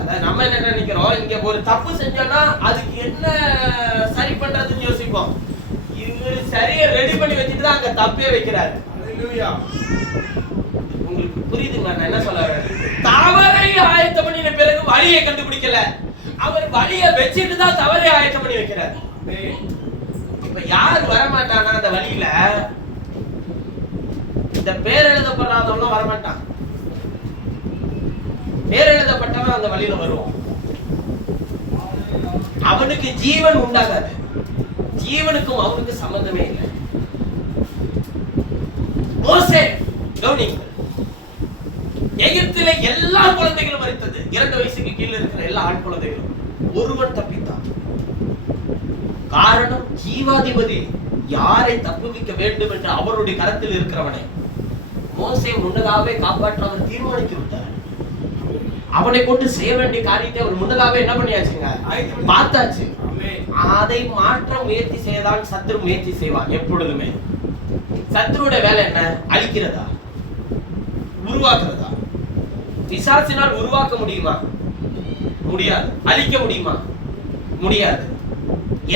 அதான் நம்ம என்ன நினைக்கிறோம், இங்க ஒரு தப்பு செஞ்சோம்னா அதுக்கு என்ன சரி பண்றதுன்னு யோசிப்போம். இவர் சரியா ரெடி பண்ணி வச்சுட்டு தான் அங்க தப்பே வைக்கிறாரு. உங்களுக்கு புரியுதுங்களா நான் என்ன சொல்ல வரேன்? தவறை ஆயத்தம் பண்ணின பிறகு வழியை கண்டுபிடிக்கல, அவர் வழியை வச்சுட்டு தான் தவறை ஆயத்தம் பண்ணி வைக்கிறார். இப்ப யார் வரமாட்டானா அந்த வழியில? இந்த பேர் எழுதப்படாதவங்க வரமாட்டான். பேர் எழுதப்பட்டவன் அந்த வழியில வருவான். அவனுக்கு ஜீவன் உண்டாகாது. ஜீவனுக்கும் அவனுக்கு சம்பந்தமே இல்லை. மோசே கவனிங்கள், எகிப்திலே எல்லா குழந்தைகளும் மரித்தது. 2 வயசுக்கு கீழே இருக்கிற எல்லா ஆண் குழந்தைகளும். ஒருவன் தப்பித்தான். காரணம், ஜீவாதிபதி யாரை தப்புவிக்க வேண்டும் என்று அவருடைய கரத்தில் இருக்கிறவனை மோசே முன்னதாகவே காப்பாற்ற அவர் தீர்மானித்து விட்டார். அவனை கொண்டு செய்ய வேண்டிய காரியத்தை அவர் முன்னதாகவே என்ன பண்ணியாச்சுங்க, பார்த்தாச்சு. அதை மாற்ற முயற்சி செய்தான் சத்துரு முயற்சி செய்வான் எப்பொழுதுமே. சத்துருடைய வேலை என்ன? அழிக்கிறதா, உருவாக்குறதா? பிசாசினால் உருவாக்க முடியுமா? முடியாது. அழிக்க முடியுமா? முடியாது.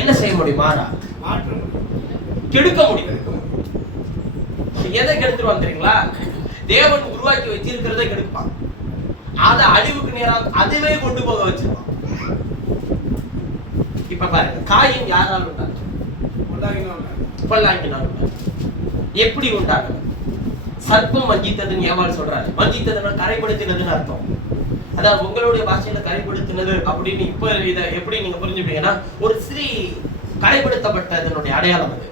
என்ன செய்ய முடியுமா? கெடுக்க முடியும். எதை கெடுத்துருவான் தெரியுங்களா? தேவன் உருவாக்கி வச்சிருக்கிறத கெடுப்பான். அதை அழிவுக்கு நேராக அதுவே கொண்டு போக வச்சிருவான். இப்ப பாருங்க, காயம் யாரால் உண்டாச்சு? பொல்லாங்கினால் உண்டாச்சு. எப்படி உண்டாகும்? சர்ப்பம் வஞ்சித்ததுன்னு ஏவாள் சொல்றாரு. வஞ்சித்ததுன்னா கரைப்படுத்தினதுன்னு அர்த்தம். அதாவது உங்களுடைய பாஷையில கரைப்படுத்தினது அப்படின்னு இப்ப இதை எப்படி நீங்க புரிஞ்சுப்பீங்கன்னா, ஒரு ஸ்திரீ கரைப்படுத்தப்பட்டதனுடைய அடையாளம் அது.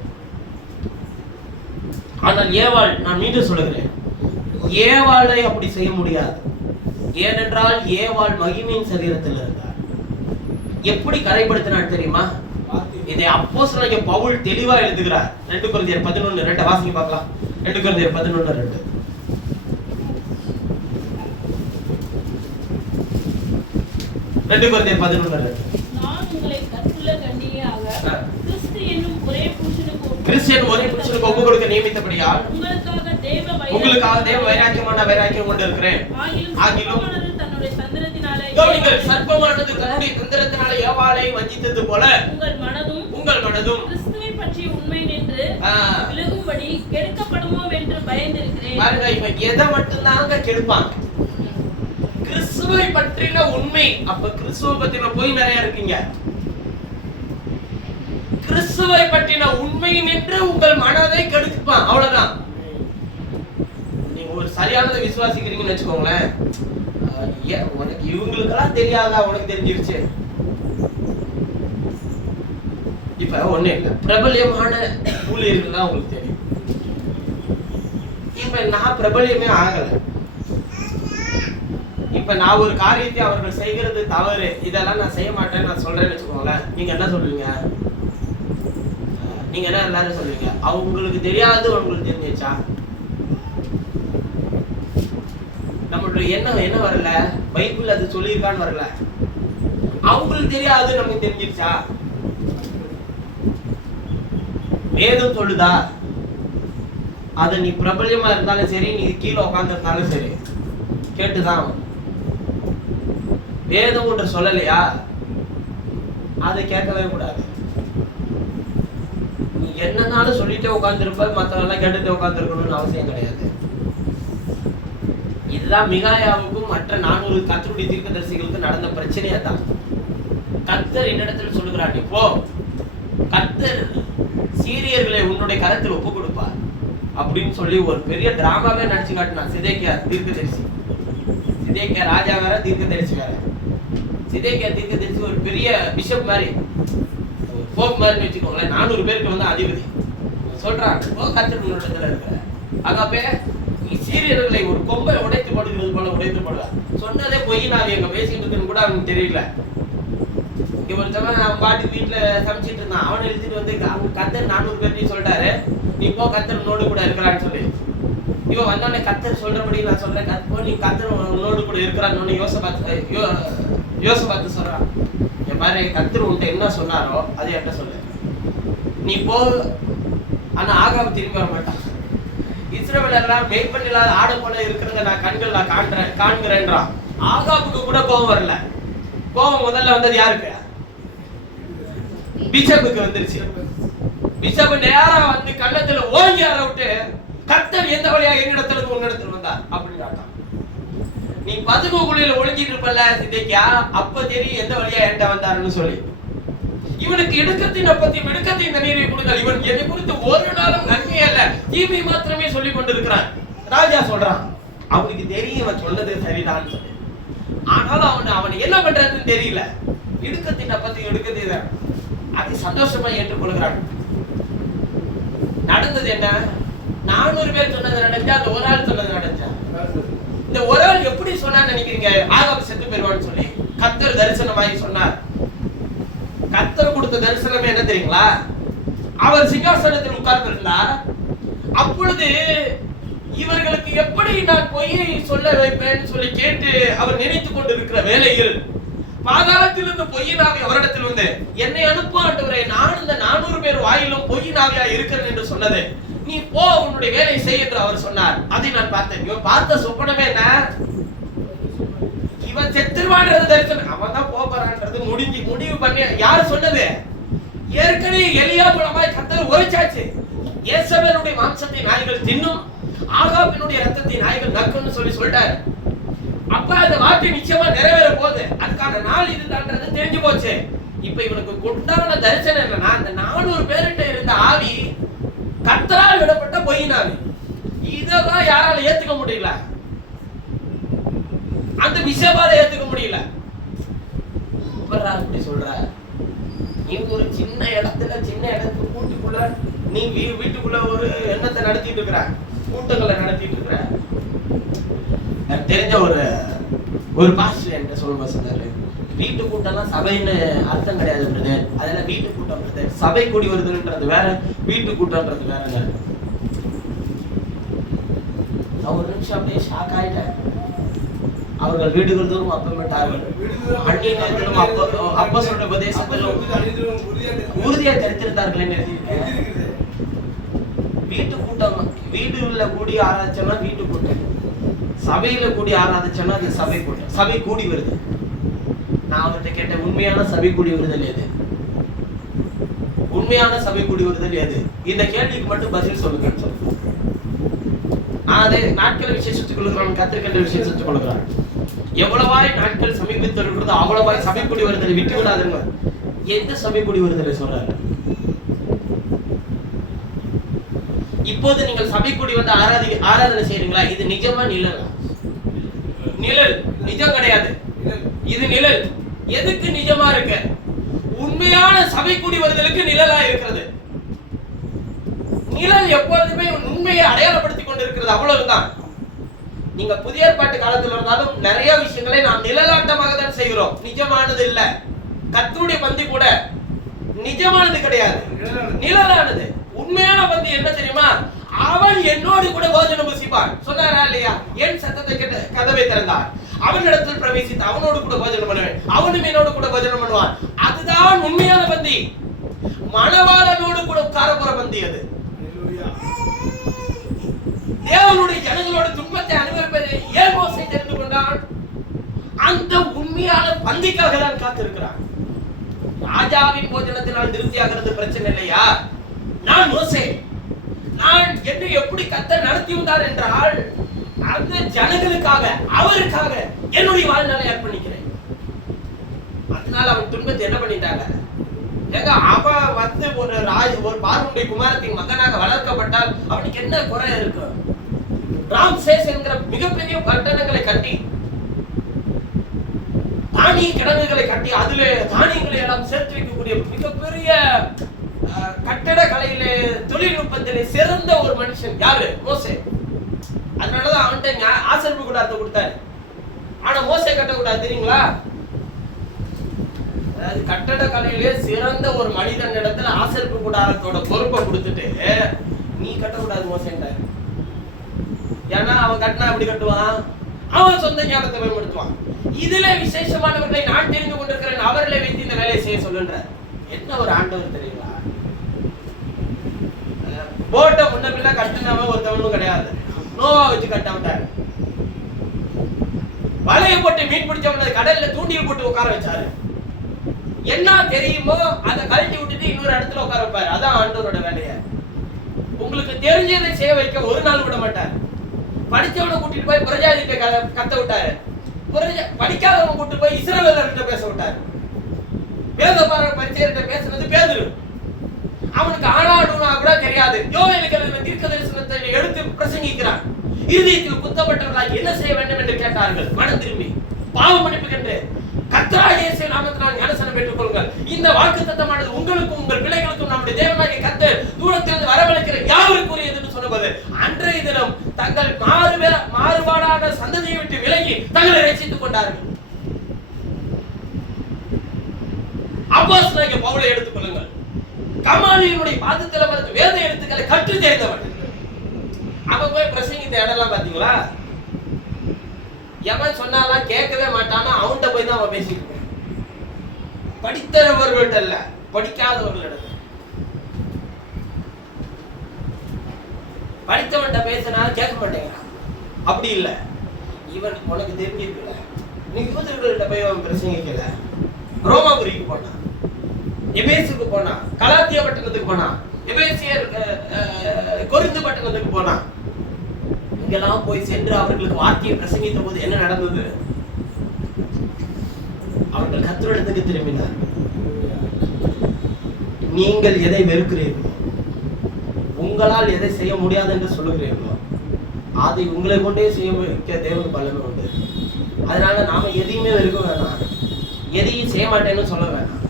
ஆனால் ஏவாள், நான் மீண்டும் சொல்லுகிறேன், ஏவாளை அப்படி செய்ய முடியாது. ஏனென்றால் ஏவாள் மகிமையின் சரீரத்தில் இருந்தார். எப்படி கரைப்படுத்தினார் தெரியுமா? இதை அப்போஸ்தலனாகிய பவுல் தெளிவா எழுதுகிறார். 2 கொரிந்தியர் 11:2 வாசிங்க பார்க்கலாம். 2 கொரிந்தியர் 11:2. 2 கொரிந்தியர் 11:2. நான் உங்களை கற்புள்ள கன்னிகையாக கிறிஸ்டியன் ஒரே புருஷனுக்கு ஒப்பு கொடுக்க நியமித்தபடியால் உங்களுக்காக தேவ வைராக்கியமான வைராக்கியம் கொண்டு இருக்கிறேன். ஆகிலும் தன்னுடைய தந்திரத்தினாலே சர்ப்பமானது தன்னுடைய தந்திரத்தினாலே ஏவாளை வஞ்சித்தது போல உங்கள் மனதும் கிறிஸ்துவை பற்றிய உண்மை நின்று விலகும்படி கெடுக்கப்படுமோ என்று பயந்திருக்கிறேன். பாருங்க, இவன் எதை மட்டும்தாங்க கெடுப்பான்? கிறிஸ்துவை பற்றின உண்மை. அப்ப கிறிஸ்துவை பத்தின பொய் நிறைய இருக்குங்க. கிறிஸ்துவை பற்றின உண்மை நின்று உங்கள் மனதை கெடுப்பான். அவ்வளவுதான். நீங்க ஒரு சரியானதை விசுவாசிக்கிறீங்கன்னு வச்சுக்கோங்களேன், உனக்கு இவங்களுக்கெல்லாம் தெரியாதா, உனக்கு தெரிஞ்சிருச்சு. இப்ப ஒண்ணு இல்ல, பிரபல்யமான ஊழியர்கள் தான் உங்களுக்கு தெரியும். இப்ப நான் பிரபல்யமே ஆகல. இப்ப நான் ஒரு காரியத்தை அவர்கள் செய்கிறது தவறு, இதெல்லாம் நான் செய்ய மாட்டேன்னு நான் சொல்றேன்னு வச்சுக்கோங்களேன், நீங்க என்ன சொல்லுவீங்க? நீங்க என்ன எல்லாரும் சொல்லுவீங்க? அவங்களுக்கு தெரியாது, உங்களுக்கு தெரிஞ்சிச்சா? நம்மளுடைய எண்ணம் என்ன வரல? பைபிள் அது சொல்லியிருக்கான்னு வரல. அவங்களுக்கு தெரியாது, நமக்கு தெரிஞ்சிருச்சா? வேதம் சொல்லுதா? அது நீ பிரபல்யமா இருந்தாலும் சரி, நீ கீழே உட்கார்ந்து இருந்தாலும் சரி, கேட்டுதான். வேதம் ஒன்று சொல்லலையா, அதை கேட்கவே கூடாது. நீ என்னன்னாலும் சொல்லிட்டே உட்கார்ந்துருப்ப, மற்றவெல்லாம் கேட்டுட்டு உட்கார்ந்துருக்கணும்னு அவசியம் கிடையாது. இதுதான் மிகாயாவுக்கும் மற்ற 400 கர்த்தருடைய தீர்க்கதரிசிகளுக்கு நடந்த பிரச்சனையா தான். கர்த்தர் என்னிடத்தில் சொல்லுகிறார், இப்போ கர்த்தர் சீரியர்களை உன்னுடைய கரத்தில் ஒப்பு கொடுப்பார் அப்படின்னு சொல்லி ஒரு பெரிய டிராமாவே நடிச்சு காட்டினார். சிதேக்கியா தீர்க்கதரிசி, சிதேக்கியா ராஜா வேற, தீர்க்கதரிசி வேற. சிதேக்கியா தீர்க்கதரிசி ஒரு பெரிய பிஷப் மாதிரி, போப் மாதிரி வச்சுக்கோங்களேன். 400 பேருக்கு வந்து அதிபதி சொல்றாங்க, கர்த்தர் உன்னிடத்துல இருக்கிற அங்கப்பே சீரியர்களை ஒரு கொம்பை உடைத்து போடுகிறது போல உடைத்து போடுவார். சொன்னதே பொய், நான் எங்க பேசிட்டு இருக்குன்னு கூட அவனுக்கு தெரியல. இங்க ஒருத்தவன் அவன் பாட்டு வீட்டுல சமைச்சிட்டு இருந்தான். அவனை எழுதிட்டு வந்து அவங்க கர்த்தர் 400 பேர்த்தையும் சொல்லிட்டாரு, நீ போ கர்த்தர் உன்னோடு கூட இருக்கிறான்னு சொல்லி. இவன் வந்தோடனே கர்த்தர் சொல்றபடி நான் சொல்றேன், நீ கர்த்தர் உன்னோடு கூட இருக்கிறான்னு யோசபாத்து சொல்றான். என் பாரு, கர்த்தர் உன்கிட்ட என்ன சொன்னாரோ அதை என்கிட்ட சொல்லு, நீ போ. ஆனா ஆகாப் திரும்பி வர மாட்டான். இஸ்ரவேல் எல்லாம் மேய்ப்பன் இல்லாத ஆடு போல இருக்கிறத நான் கண்கள் காண்கிறேன்றான். ஆகாபுக்கு கூட கோபம் வரல. கோபம் முதல்ல வந்தது யாருக்கு? பிஷப்புக்கு வந்துருச்சு. பிஷப் நேரா வந்து கள்ளத்துல ஓங்கி விட்டு, கர்த்தர் எந்த வழியா என்னிடத்துல இருந்து உன்னிடத்துல வந்தா அப்படின்னு. நீ பதுங்குக்குள்ள ஒளிஞ்சிட்டு இருப்பல சிதைக்கியா, அப்ப தெரியும் எந்த வழியா என்கிட்ட வந்தாருன்னு சொல்லி. இவனுக்கு இடுக்கத்தின் அப்பத்தையும் இடுக்கத்தின் தண்ணீரை கொடுங்கள், இவன் என்னை குறித்து ஒரு நாளும் நன்மை அல்ல தீமை மாத்திரமே சொல்லி கொண்டிருக்கிறான். ராஜா சொல்றான், அவனுக்கு தெரியும் இவன் சொன்னது சரிதான் சொல்லி. ஆனாலும் அவன் என்ன பண்றதுன்னு தெரியல. இடுக்கத்தின் அப்பத்தையும் எடுக்கத்தை அதை சந்தோஷமா ஏற்றுக்கொள்கிறான். நடந்தது என்ன? 400 பேர் சொன்னது நடந்துச்சா, அந்த ஒரு ஆள் சொன்னது நடந்துச்சா? இந்த ஒரு ஆள் எப்படி சொன்னான்னு நினைக்கிறீங்க? ஆகாப் செத்து போயிருவான்னு சொல்லி கர்த்தர் தரிசனமாகி சொன்னார். கர்த்தர் கொடுத்த தரிசனமே என்ன தெரியுங்களா? அவர் சிங்காசனத்தில் உட்கார்ந்திருந்தார். அப்பொழுது இவர்களுக்கு எப்படி நான் பொய்யை சொல்ல வைப்பேன்னு சொல்லி கேட்டு அவர் நினைத்துக் கொண்டிருக்கிற வேளையில் பாதாளத்திலிருந்து பொய்யினாவி அவரிடத்தில் வந்து, என்னை அனுப்ப ஆண்டவரே, நான் இந்த 400 பேர் வாயிலும் பொய்யினாவியா இருக்கிறேன் என்று சொன்னது, நீ போ உன்னுடைய வேலையை செய் என்று அவர் சொன்னார். அதை நான் பார்த்தேன். இவன் பார்த்த சொப்பனமே என்ன? இவன் செத்துருவான்றது தரிசனம். அவன் தான் போறான்றது முடிவு பண்ணி யார் சொன்னது? ஏற்கனவே எலியா மூலமாய் கர்த்தர் உரைச்சாச்சு. யேசபேலுடைய மாம்சத்தை நாய்கள் தின்னும், ஆகாபினுடைய ரத்தத்தை நாய்கள் நக்கும்னு சொல்லிட்டாரு. அப்ப அந்த வார்த்தை நிச்சயமா நிறைவேற போகுது. அதுக்கான நாள் இதுதான்றது தெரிஞ்சு போச்சு. இப்ப இவனுக்கு உண்டான தரிசனம் என்னன்னா, அந்த 400 பேர்கிட்ட இருந்த ஆவி கர்த்தரால் விடப்பட்ட பொய்யின் ஆவி. இததான் யாரால ஏத்துக்க முடியல. அந்த விஷயமால ஏத்துக்க முடியல. அப்படி சொல்ற நீ ஒரு சின்ன இடத்துக்கு கூட்டுக்குள்ள நீ வீட்டுக்குள்ள ஒரு எண்ணத்தை நடத்திட்டு இருக்கிற, கூட்டங்களை நடத்திட்டு இருக்கிற. எனக்கு தெரிஞ்ச ஒரு பாஸ்டர் என்கிட்ட சொல்லுங்க சொன்னாரு, வீட்டு கூட்டம்லாம் சபைன்னு அர்த்தம் கிடையாதுன்றது. அதெல்லாம் வீட்டு கூட்டம்ன்றது சபை கூடி வருதுன்றது வேற, வீட்டு கூட்டம்ன்றது வேறங்க. நான் ஒரு நிமிஷம் அப்படியே ஷாக் ஆயிட்டேன். அவர்கள் வீடுகள் தோறும் அப்பமிட்டார்கள், அந்நிய நேரத்திலும் அப்ப சொல்ற உபதேசத்திலும் உறுதியா தரித்திருந்தார்கள். வீட்டு கூட்டம், வீடுல கூடி ஆராய்ச்சோம்னா வீட்டு கூட்டம், சபையில கூடி ஆராதிச்சோம்னா அது சபை கூட்டம். சபை கூடி வருது. நான் அவர்கிட்ட கேட்ட உண்மையான சபை கூடி வருதல் எது? உண்மையான சபை கூடி வருதல் எது? இந்த கேள்விக்கு மட்டும் பதில் சொல்லுங்கன்னு சொல்லுங்க. அதை நாட்கள் விசேஷத்துக் கொள்கிறான், கத்திரிக்கின்ற விசேஷத்துக் கொள்கிறான். எவ்வளவாய் நாட்கள் சமீபித்து இருக்கிறதோ அவ்வளவாய் சபை கூடி வருதலை விட்டு விடாதுங்க. எந்த சபை கூடி வருதலை சொல்றாரு? இப்போது நீங்கள் சபை கூடி வந்து ஆராதனை செய்றீங்களா? இது நிஜமா நிழலா? நிழல் நிஜம் கிடையாது, இது நிழல். எதுக்கு நிஜமா இருக்கு? உண்மையான சபை கூடி வருதலுக்கு நிழலா இருக்கிறது. நிழல் எப்பொழுதுமே உண்மையை அடையாளப்படுத்திக் கொண்டிருக்கிறது, அவ்வளவுதான். நீங்க புதிய ஏற்பாட்டு காலத்தில் இருந்தாலும் நிறைய விஷயங்களை நாம் நிழலாட்டமாக தான் செய்கிறோம், நிஜமானது இல்ல. கர்த்தருடைய பந்தி கூட நிஜமானது கிடையாது, நிழலானது. உண்மையான பந்தி என்ன தெரியுமா? அவன் என்னோடு கூட போஜனம் புசிப்பான் சொன்னாரா இல்லையா? என் சத்தத்தை கேட்டு கதவை திறந்தார், அவனிடத்தில் பிரவேசித்து அவனோடு கூட போஜனம் பண்ணுவேன், அவனும் என்னோடு கூட போஜனம் பண்ணுவான். அதுதான் உண்மையான பந்தி. மணவாளனோடு கூட உட்கார போற பந்தி அது. தேவனுடைய ஜனங்களோட துன்பத்தை அனுபவிப்பதை ஏன் மோசே தெரிந்து கொண்டான்? அந்த உண்மையான பந்திக்காக தான் காத்திருக்கிறான். ராஜாவின் போஜனத்தினால் திருப்தியாகிறது பிரச்சனை இல்லையா? நான் மோசே, நான் என்னை எப்படி கர்த்தர் நடத்தி வந்தார் என்றால் அந்த ஜனங்களுக்காக, அவருக்காக என்னுடைய வாழ்நாளை அர்ப்பணிக்கிறேன். அதனால அவன் துன்பத்தை என்ன பண்ணிட்டாங்க? ஏங்க, அவன் வந்து ஒரு பார்வனுடைய குமாரத்தின் மகனாக வளர்க்கப்பட்டால் அவனுக்கு என்ன குறை இருக்கு? ராம்சேஸ் என்கிற மிகப்பெரிய பட்டணங்களை கட்டி, தானிய கிடங்குகளை கட்டி, அதுல தானியங்களை எல்லாம் சேர்த்து வைக்கக்கூடிய மிகப்பெரிய கட்டட கலையிலே தொழில்நுட்பத்திலே சிறந்த ஒரு மனுஷன் யாரு? மோசே. அதனாலதான் அவன்கிட்ட ஆசரிப்பு கூடாரத்தை கொடுத்தாரு. ஆனா மோசே கட்டக்கூடாது தெரியுங்களா? அதாவது கட்டட கலையிலே சிறந்த ஒரு மனிதன் இடத்துல ஆசரிப்பு கூடாரத்தோட பொறுப்பை கொடுத்துட்டு நீ கட்டக்கூடாது மோசேன்றாரு. ஏன்னா அவன் கட்டினா அப்படி கட்டுவான், அவன் சொந்த ஞானத்தை பயன்படுத்துவான். இதுல விசேஷமானவர்களை நான் தெரிந்து கொண்டிருக்கிறேன், அவர்களை வைத்து இந்த வேலையை செய்ய சொல்லுன்ற என்ன ஒரு ஆண்டவர் தெரியுங்களா? போட்ட முன்ன பின்ன கட்டினவன் ஒருத்தவனும் கிடையாது. நோவா வச்சு கட்டாமட்டாரு. வலையை போட்டு மீன் பிடிச்சவன கடல்ல தூண்டில் போட்டு உட்கார வச்சாரு. என்ன தெரியுமோ அதை கழட்டி விட்டுட்டு இன்னொரு இடத்துல உட்கார வைப்பாரு. அதான் ஆண்டவரோட வேலையை. உங்களுக்கு தெரிஞ்சதை செய்ய வைக்க ஒரு நாள் விட மாட்டார். படிச்சவனை கூட்டிட்டு போய் புரஜாதிட்ட கத்த விட்டாரு. படிக்காதவன் கூட்டிட்டு போய் இஸ்ரவேலர்கிட்ட பேச விட்டாரு. வேதபார பரிசேயர்கிட்ட பேசுறது பேதுரு. அவனுக்கு ஆனாடுனா கூட தெரியாது. யோவேலுக்கு தீர்க்க தரிசனத்தை எடுத்து பிரசங்கிக்கிறான். இருதயத்தில் குத்தப்பட்டவர்களாய் என்ன செய்ய வேண்டும் என்று கேட்டார்கள். மனம் திரும்பி பாவ மன்னிப்புக்கென்று கர்த்தராகிய இயேசு நாமத்தினால் ஞானஸ்நானம் பெற்றுக் கொள்ளுங்கள். இந்த வாக்குத்தத்தமானது உங்களுக்கும் உங்கள் பிள்ளைகளுக்கும் நம்முடைய தேவனாகிய கர்த்தர் தூரத்திலிருந்து வரவழைக்கிற யாவருக்குரியது என்று சொன்னபோது அன்றைய தினம் தங்கள் மாறுபாடான சந்ததியை விட்டு விலகி தங்களை ரட்சித்துக் கொண்டார்கள். அப்போஸ்தலனாகிய பவுலை எடுத்துக் கொள்ளுங்கள். கமாலியனுடைய பாதத்தில் அமர்ந்து வேத எழுத்துக்களை கற்று தேர்ந்தவன். அவன் போய் பிரசங்கித்த இடம்லாம் பாத்தீங்களா? எவன் சொன்னாலாம் கேட்கவே மாட்டானா, அவன்கிட்ட போய் தான் அவன் பேசிட்டு இருக்கான். படித்தவர்கள்ட்ட இல்ல, படிக்காதவர்களிடம். படித்தவன்கிட்ட பேசினாலும் கேட்க மாட்டேங்கிறான். அப்படி இல்ல, இவன் உனக்கு தெரிஞ்சிருக்கல, நீ யூதர்கள்ட்ட போய் அவன் பிரசங்கிக்கல. ரோமாபுரிக்கு போனான், எபேசுக்கு போனான், கலாத்தியா பட்டணத்துக்கு போனான், எபேசியர் கொரிந்து பட்டணத்துக்கு போனான். இங்கெல்லாம் போய் சென்று அவர்களுக்கு வார்த்தையை பிரசங்கித்த போது என்ன நடந்தது? அவர்கள் கர்த்தரிடத்துக்கு திரும்பினார். நீங்கள் எதை வெறுக்கிறீர்களோ, உங்களால் எதை செய்ய முடியாது என்று சொல்லுகிறீர்களோ, அதை உங்களை கொண்டே செய்ய வைக்க தேவனுக்கு வல்லமை உண்டு. அதனால நாம எதையுமே வெறுக்க வேணாம், எதையும் செய்ய மாட்டேன்னு சொல்ல வேணாம்.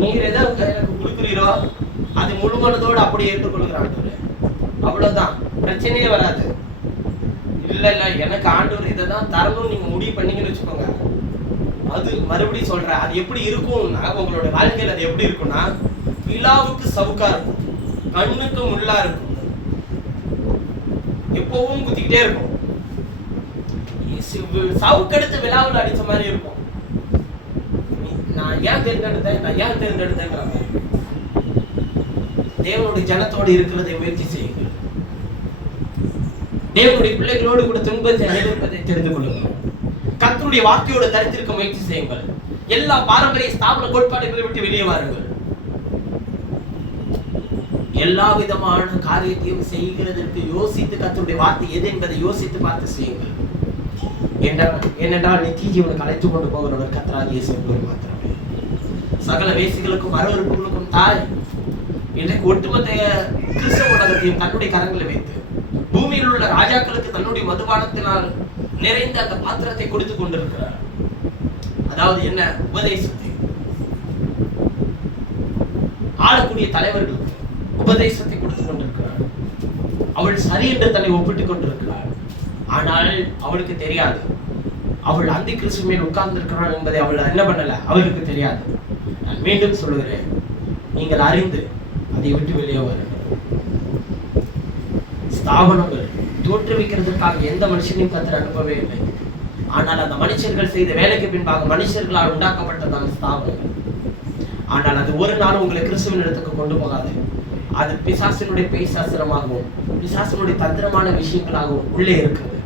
நீர் எதை எனக்கு கொடுக்குறீரோ அது முழு மனதோடு அப்படியே ஏற்றுக்கொள்கிறான். அவ்வளவுதான், பிரச்சனையே வராது. இல்ல இல்ல எனக்கு ஆண்டவர் இதை தான் தரணும் நீங்க முடிவு பண்ணீங்கன்னு வச்சுக்கோங்க, அது மறுபடியும் சொல்றேன், அது எப்படி இருக்கும்னா உங்களோட வாழ்க்கையில் அது எப்படி இருக்கும்னா விழாவுக்கு சவுக்கா இருக்கும், கண்ணுக்கு முள்ளா இருக்கும், எப்பவும் குத்திக்கிட்டே இருக்கும். சவுக்கெடுத்து விழாவில் அடிச்ச மாதிரி இருக்கும். நான் ஏன் தேர்ந்தெடுத்தேன் தேவனுடைய ஜனத்தோடு இருக்கிறதை முயற்சி செய்யுங்கள். தேவனுடைய பிள்ளைகளோடு கூட துன்பத்தை அனுபவிப்பதை தெரிந்து கொள்ளுங்கள். கர்த்தருடைய வார்த்தையோடு தரித்திருக்க முயற்சி செய்யுங்கள். எல்லா பாரம்பரிய ஸ்தாபன கோட்பாடுகளை விட்டு வெளியே வாருங்கள். எல்லா விதமான காரியத்தையும் செய்கிறதற்கு யோசித்து கர்த்தருடைய வார்த்தை எது என்பதை யோசித்து பார்த்து செய்யுங்கள். ஏனென்றால் நித்திய ஜீவனுக்கு அழைத்து கொண்டு போகிறவர் கர்த்தராகிய இயேசு மாத்திரமே. சகல வேசிகளுக்கும் அருவருப்புகளுக்கும் தாய் இன்றைக்கு ஒட்டுமொத்த கிறிஸ்தவ உலகத்தையும் தன்னுடைய கரங்களை வைத்து பூமியில் உள்ள ராஜாக்களுக்கு தன்னுடைய மதுபானத்தினால் நிறைந்த அந்த பாத்திரத்தை கொடுத்து கொண்டிருக்கிறார். அதாவது என்ன? உபதேசத்தை. ஆளக்கூடிய தலைவர்களுக்கு உபதேசத்தை கொடுத்து கொண்டிருக்கிறார். அவள் சரி என்று தன்னை ஒப்பிட்டுக் கொண்டிருக்கிறாள். ஆனால் அவளுக்கு தெரியாது அவள் அந்தி கிறிஸ்து மேல் உட்கார்ந்திருக்கிறாள் என்பதை அவள் என்ன பண்ணல, அவளுக்கு தெரியாது. நான் மீண்டும் சொல்லுகிறேன், நீங்கள் அறிந்து அதை விட்டு வெளியே வருங்கள். ஸ்தாபனங்கள் தோற்றுவிக்கிறதுக்காக எந்த மனுஷனையும் கர்த்தர் அனுப்பவே இல்லை. ஆனால் அந்த மனுஷர்கள் செய்த வேலைக்கு பின்பாக மனுஷர்களால் உண்டாக்கப்பட்டதான ஸ்தாபனங்கள். ஆனால் அது ஒரு நாள் உங்களை கிறிஸ்துவின் இடத்துக்கு கொண்டு போகாது. அது பிசாசினுடைய பேசாசிரமாகவும் பிசாசினுடைய தந்திரமான விஷயங்களாகவும் உள்ளே இருக்கிறது.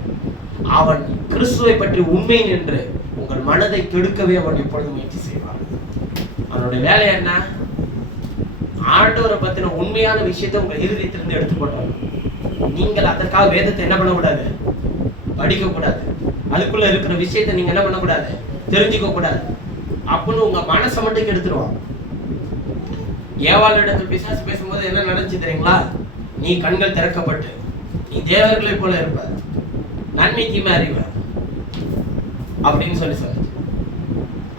அவன் கிறிஸ்துவை பற்றி உண்மை என்று உங்கள் மனதை கெடுக்கவே அவன் எப்பொழுது முயற்சி செய்வான். அவனுடைய வேலை என்ன? ஆண்டவரை பத்தின உண்மையான விஷயத்தை உங்கள் இருதயத்திலிருந்து எடுத்துக்கொண்டாங்க. நீங்கள் அதற்காக வேதத்தை என்ன பண்ணக்கூடாது, படிக்க கூடாது. அதுக்குள்ள இருக்கிற விஷயத்தை நீங்க என்ன பண்ணக்கூடாது, தெரிஞ்சுக்க கூடாது. அப்படின்னு உங்க மனசை மட்டும் கெடுத்துருவான். ஏவாள் இடத்துல பிசாசு பேசும்போது என்ன நடந்துச்சு தெரியுங்களா? நீ கண்கள் திறக்கப்பட்டு நீ தேவர்களை போல இருப்ப, நன்மை தீமை அறிவ அப்படின்னு சொல்லி சொல்லுச்சு.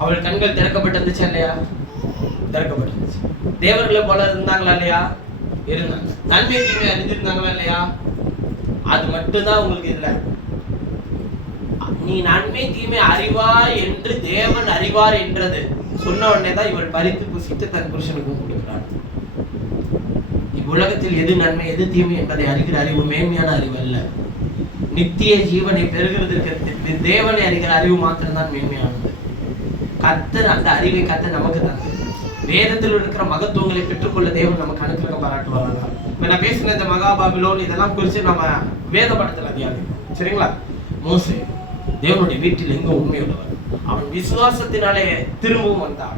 அவள் கண்கள் திறக்கப்பட்டு இருந்துச்சு இல்லையா? திறக்கப்பட்டுருந்துச்சு. தேவர்களை போல இருந்தாங்களா இல்லையா? இருந்தாங்க. நன்மை தீமை அறிஞ்சிருந்தாங்களா இல்லையா? அது மட்டும்தான் உங்களுக்கு இல்லை. நீ நன்மை தீமை அறிவாய் என்று தேவன் அறிவார் என்றது சொன்ன உடனே தான் இவள் பறித்து புசித்து தன் புருஷனுக்கு கொடுக்கிறாள். இவ்வுலகத்தில் எது நன்மை எது தீமை என்பதை அறிகிற அறிவு மேன்மையான அறிவு அல்ல. நித்திய ஜீவனை பெறுகிறதுக்கு தேவனை அறிகிற அறிவு மாத்திரம்தான் மேன்மையானது. கர்த்தர் அந்த அறிவை கர்த்தர் நமக்கு தந்து வேதத்தில் இருக்கிற மகத்துவங்களை பெற்றுக்கொள்ள தேவன் நமக்கு அனுக்கிரகம் பாராட்டுவாங்க. இப்ப நான் பேசின இந்த மகாபாபிலோன் இதெல்லாம் குறித்து நம்ம வேத படத்துல தியானிப்போம். சரிங்களா? மோசே தேவனுடைய வீட்டில் எங்க உண்மையுள்ளவர். அவன் விசுவாசத்தினாலே திரும்பவும் வந்தான்.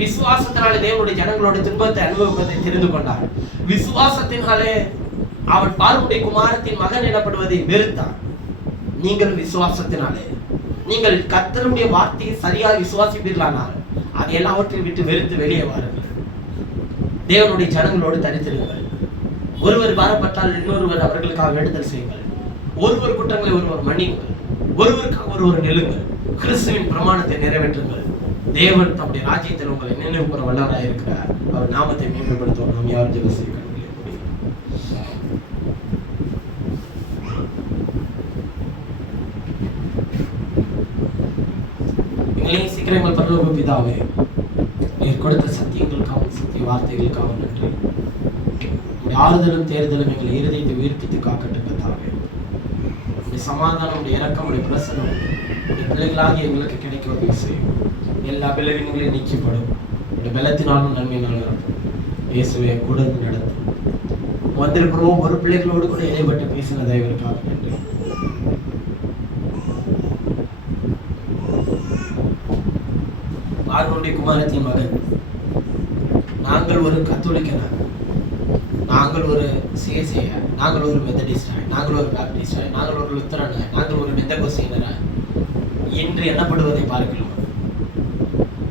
விசுவாசத்தினாலே தேவனுடைய ஜனங்களோட துன்பத்தை அனுபவிப்பதை தெரிந்து கொண்டான். விசுவாசத்தினாலே அவன் பார்வனுடைய குமாரத்தின் மகன் எனப்படுவதை வெறுத்தான். நீங்கள் விசுவாசத்தினாலே நீங்கள் கர்த்தருடைய வார்த்தையை சரியாக விசுவாசிப்பீர்களானால் அதை எல்லாவற்றையும் விட்டு வெறுத்து வெளியே வாருங்கள். தேவனுடைய ஜனங்களோடு தரித்திருங்கள். ஒருவர் பாரப்பட்டால் இன்னொருவர் அவர்களுக்காக வேண்டுதல் செய்யுங்கள். ஒருவர் குற்றங்களை ஒருவர் மன்னியுங்கள். ஒருவருக்காக ஒருவர் நெல்லுங்கள். கிறிஸ்துவின் பிரமாணத்தை நிறைவேற்றுங்கள். தேவன் தம்முடைய ராஜ்யத்தில் உங்களை நினைவு கூற வல்லவராய் இருக்கிறார். அவர் நாமத்தை மேம்படுத்துவோம். நாம் யாரும் ஜெபம் செய்ய சீக்கிரம் எங்கள் பரலோக பிதாவே, நீர் கொடுத்த சத்தியங்களுக்காகவும் சத்திய வார்த்தைகளுக்காகவும் நன்றி. உங்களுடைய ஆறுதலும் தேர்தலும் எங்களை இருதயத்தை உயிர்ப்பித்து காக்கட்டும் கர்த்தாவே. உங்களுடைய சமாதானம், உடைய இரக்கம், உடைய பிரசனம் உடைய பிள்ளைகளாகி எங்களுக்கு கிடைக்க உதவி செய்யும். எல்லா பலவீனங்களையும் நீக்கப்படும். உடைய பலத்தினாலும் நன்மையினாலும் இருக்கும். இயேசுவே கூட நடத்தும். வந்திருக்கிறோம் ஒரு பிள்ளைகளோடு கூட இடைப்பட்டு பேசின தயவிற்காக நன்றி. ஆர்வனுடைய குமாரத்தின் மகன், நாங்கள் ஒரு கத்தோலிக்கனாக, நாங்கள் ஒரு சிஎஸ்ஐ, நாங்கள் ஒரு மெத்தடிஸ்டாய், நாங்கள் ஒரு பாப்டிஸ்டாய், நாங்கள் ஒரு லுத்தரனாய், நாங்கள் ஒரு பெந்தகோஸ்தியனராய் என்று எண்ணப்படுவதை பார்க்கிறோம்.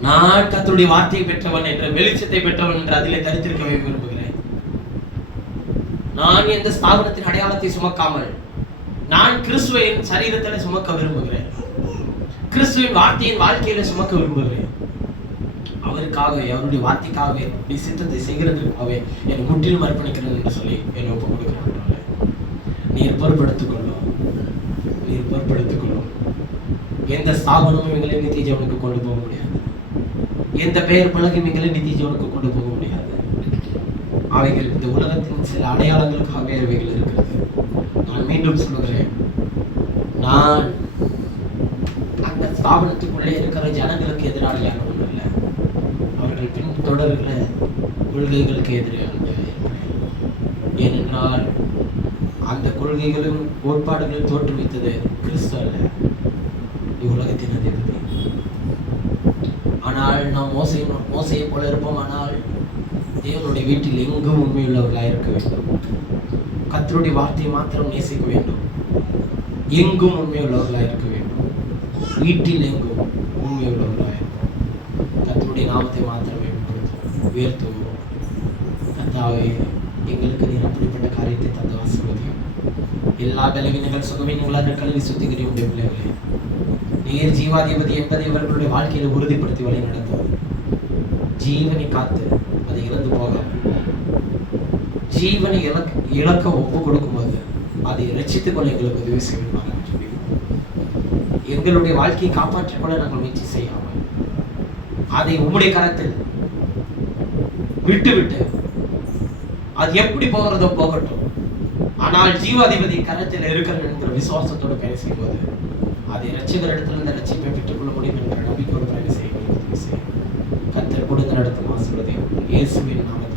நான் கர்த்தருடைய வார்த்தையை பெற்றவன் என்ற வெளிச்சத்தை பெற்றவன் என்று அதிலே தரித்திருக்கவே விரும்புகிறேன். நான் எந்த ஸ்தாபனத்தின் அடையாளத்தை சுமக்காமல் நான் கிறிஸ்துவின் சரீரத்தில் சுமக்க விரும்புகிறேன். கிறிஸ்துவின் வார்த்தையின் வாழ்க்கையில சுமக்க விரும்புகிறேன். அவருக்காக, அவருடைய வார்த்தைக்காகவே, சித்தத்தை செய்கிறதுக்காகவே என் முற்றிலும் அர்ப்பணிக்கிறேன் என்று சொல்லி என்னை ஒப்பு கொடுக்கிறேன். நீர் பொறுப்படுத்திக் கொள்ளும், நீர் பொறுப்படுத்திக் கொள்ளும். எந்த ஸ்தாபனமும் எங்களை நித்திய ஜீவனுக்கு கொண்டு போக முடியாது. எந்த பெயர் பலகையும் எங்களை நித்திய ஜீவனுக்கு கொண்டு போக முடியாது. அவைகள் இந்த உலகத்தின் சில அடையாளங்களுக்காகவே அவைகள் இருக்கிறது. நான் மீண்டும் சொல்லுகிறேன், நான் அந்த ஸ்தாபனத்துக்குள்ளே இருக்கிற ஜனங்களுக்கு எதிராளியான ஒன்று இல்லை. அவர்கள் பின்தொடர்கிற கொள்கைகளுக்கு எதிராக. ஏனென்றால் அந்த கொள்கைகளும் கோட்பாடுகளும் தோற்றுவித்தது கிறிஸ்து அல்ல, இவ்வுலகத்தின் அதிபதி. ஆனால் நாம் மோசையை போல இருப்போம். ஆனால் தேவனுடைய வீட்டில் எங்கும் உண்மையுள்ளவர்களாக இருக்க வேண்டும். கர்த்தருடைய வார்த்தையை மாத்திரம் நேசிக்க வேண்டும். எங்கும் உண்மையுள்ளவர்களாக இருக்க வேண்டும். வீட்டில் எங்கும் உண்மையுள்ளவர்களாக கர்த்தருடைய நாமத்தை மாத்திரமே உயர்த்துவோம். கர்த்தாவே, எங்களுக்கு நீர் அப்படிப்பட்ட காரியத்தை தந்த ஆசீர்வதியும். எல்லா பலவீனங்கள் சுகவீனங்களாக கல்வி சுத்திகரியும் உடைய பிள்ளைகளே, நீர் ஜீவாதிபதி என்பதை இவர்களுடைய வாழ்க்கையில உறுதிப்படுத்தி வழி நடத்தும். ஜீவனை காத்து அதை இழந்து போக, ஜீவனை இழக்க ஒப்பு கொடுக்கும்போது அதை ரட்சித்துக் கொள்ள எங்களுக்கு உதவி செய்வாங்க. எங்களுடைய வாழ்க்கையை காப்பாற்றிக் கொள்ள நாங்கள் முயற்சி செய்யாமல் அதை உம்முடைய கரத்தில் விட்டு அது எப்படி போகிறதோ போகட்டும், ஆனால் ஜீவாதிபதி கரத்தில் இருக்கிறது என்கிற விசுவாசத்தோடு பயணம் செய்யும்போது அதை ரட்சிகர் இடத்திலிருந்து ரட்சிப்பை பெற்றுக் கொள்ள முடியும் என்கிற நம்பிக்கையோடு பயணம் செய்ய கர்த்தர் கொடுத்து நடத்தும் ஆசீர்வாதம் இயேசுவின் நாமத்தில்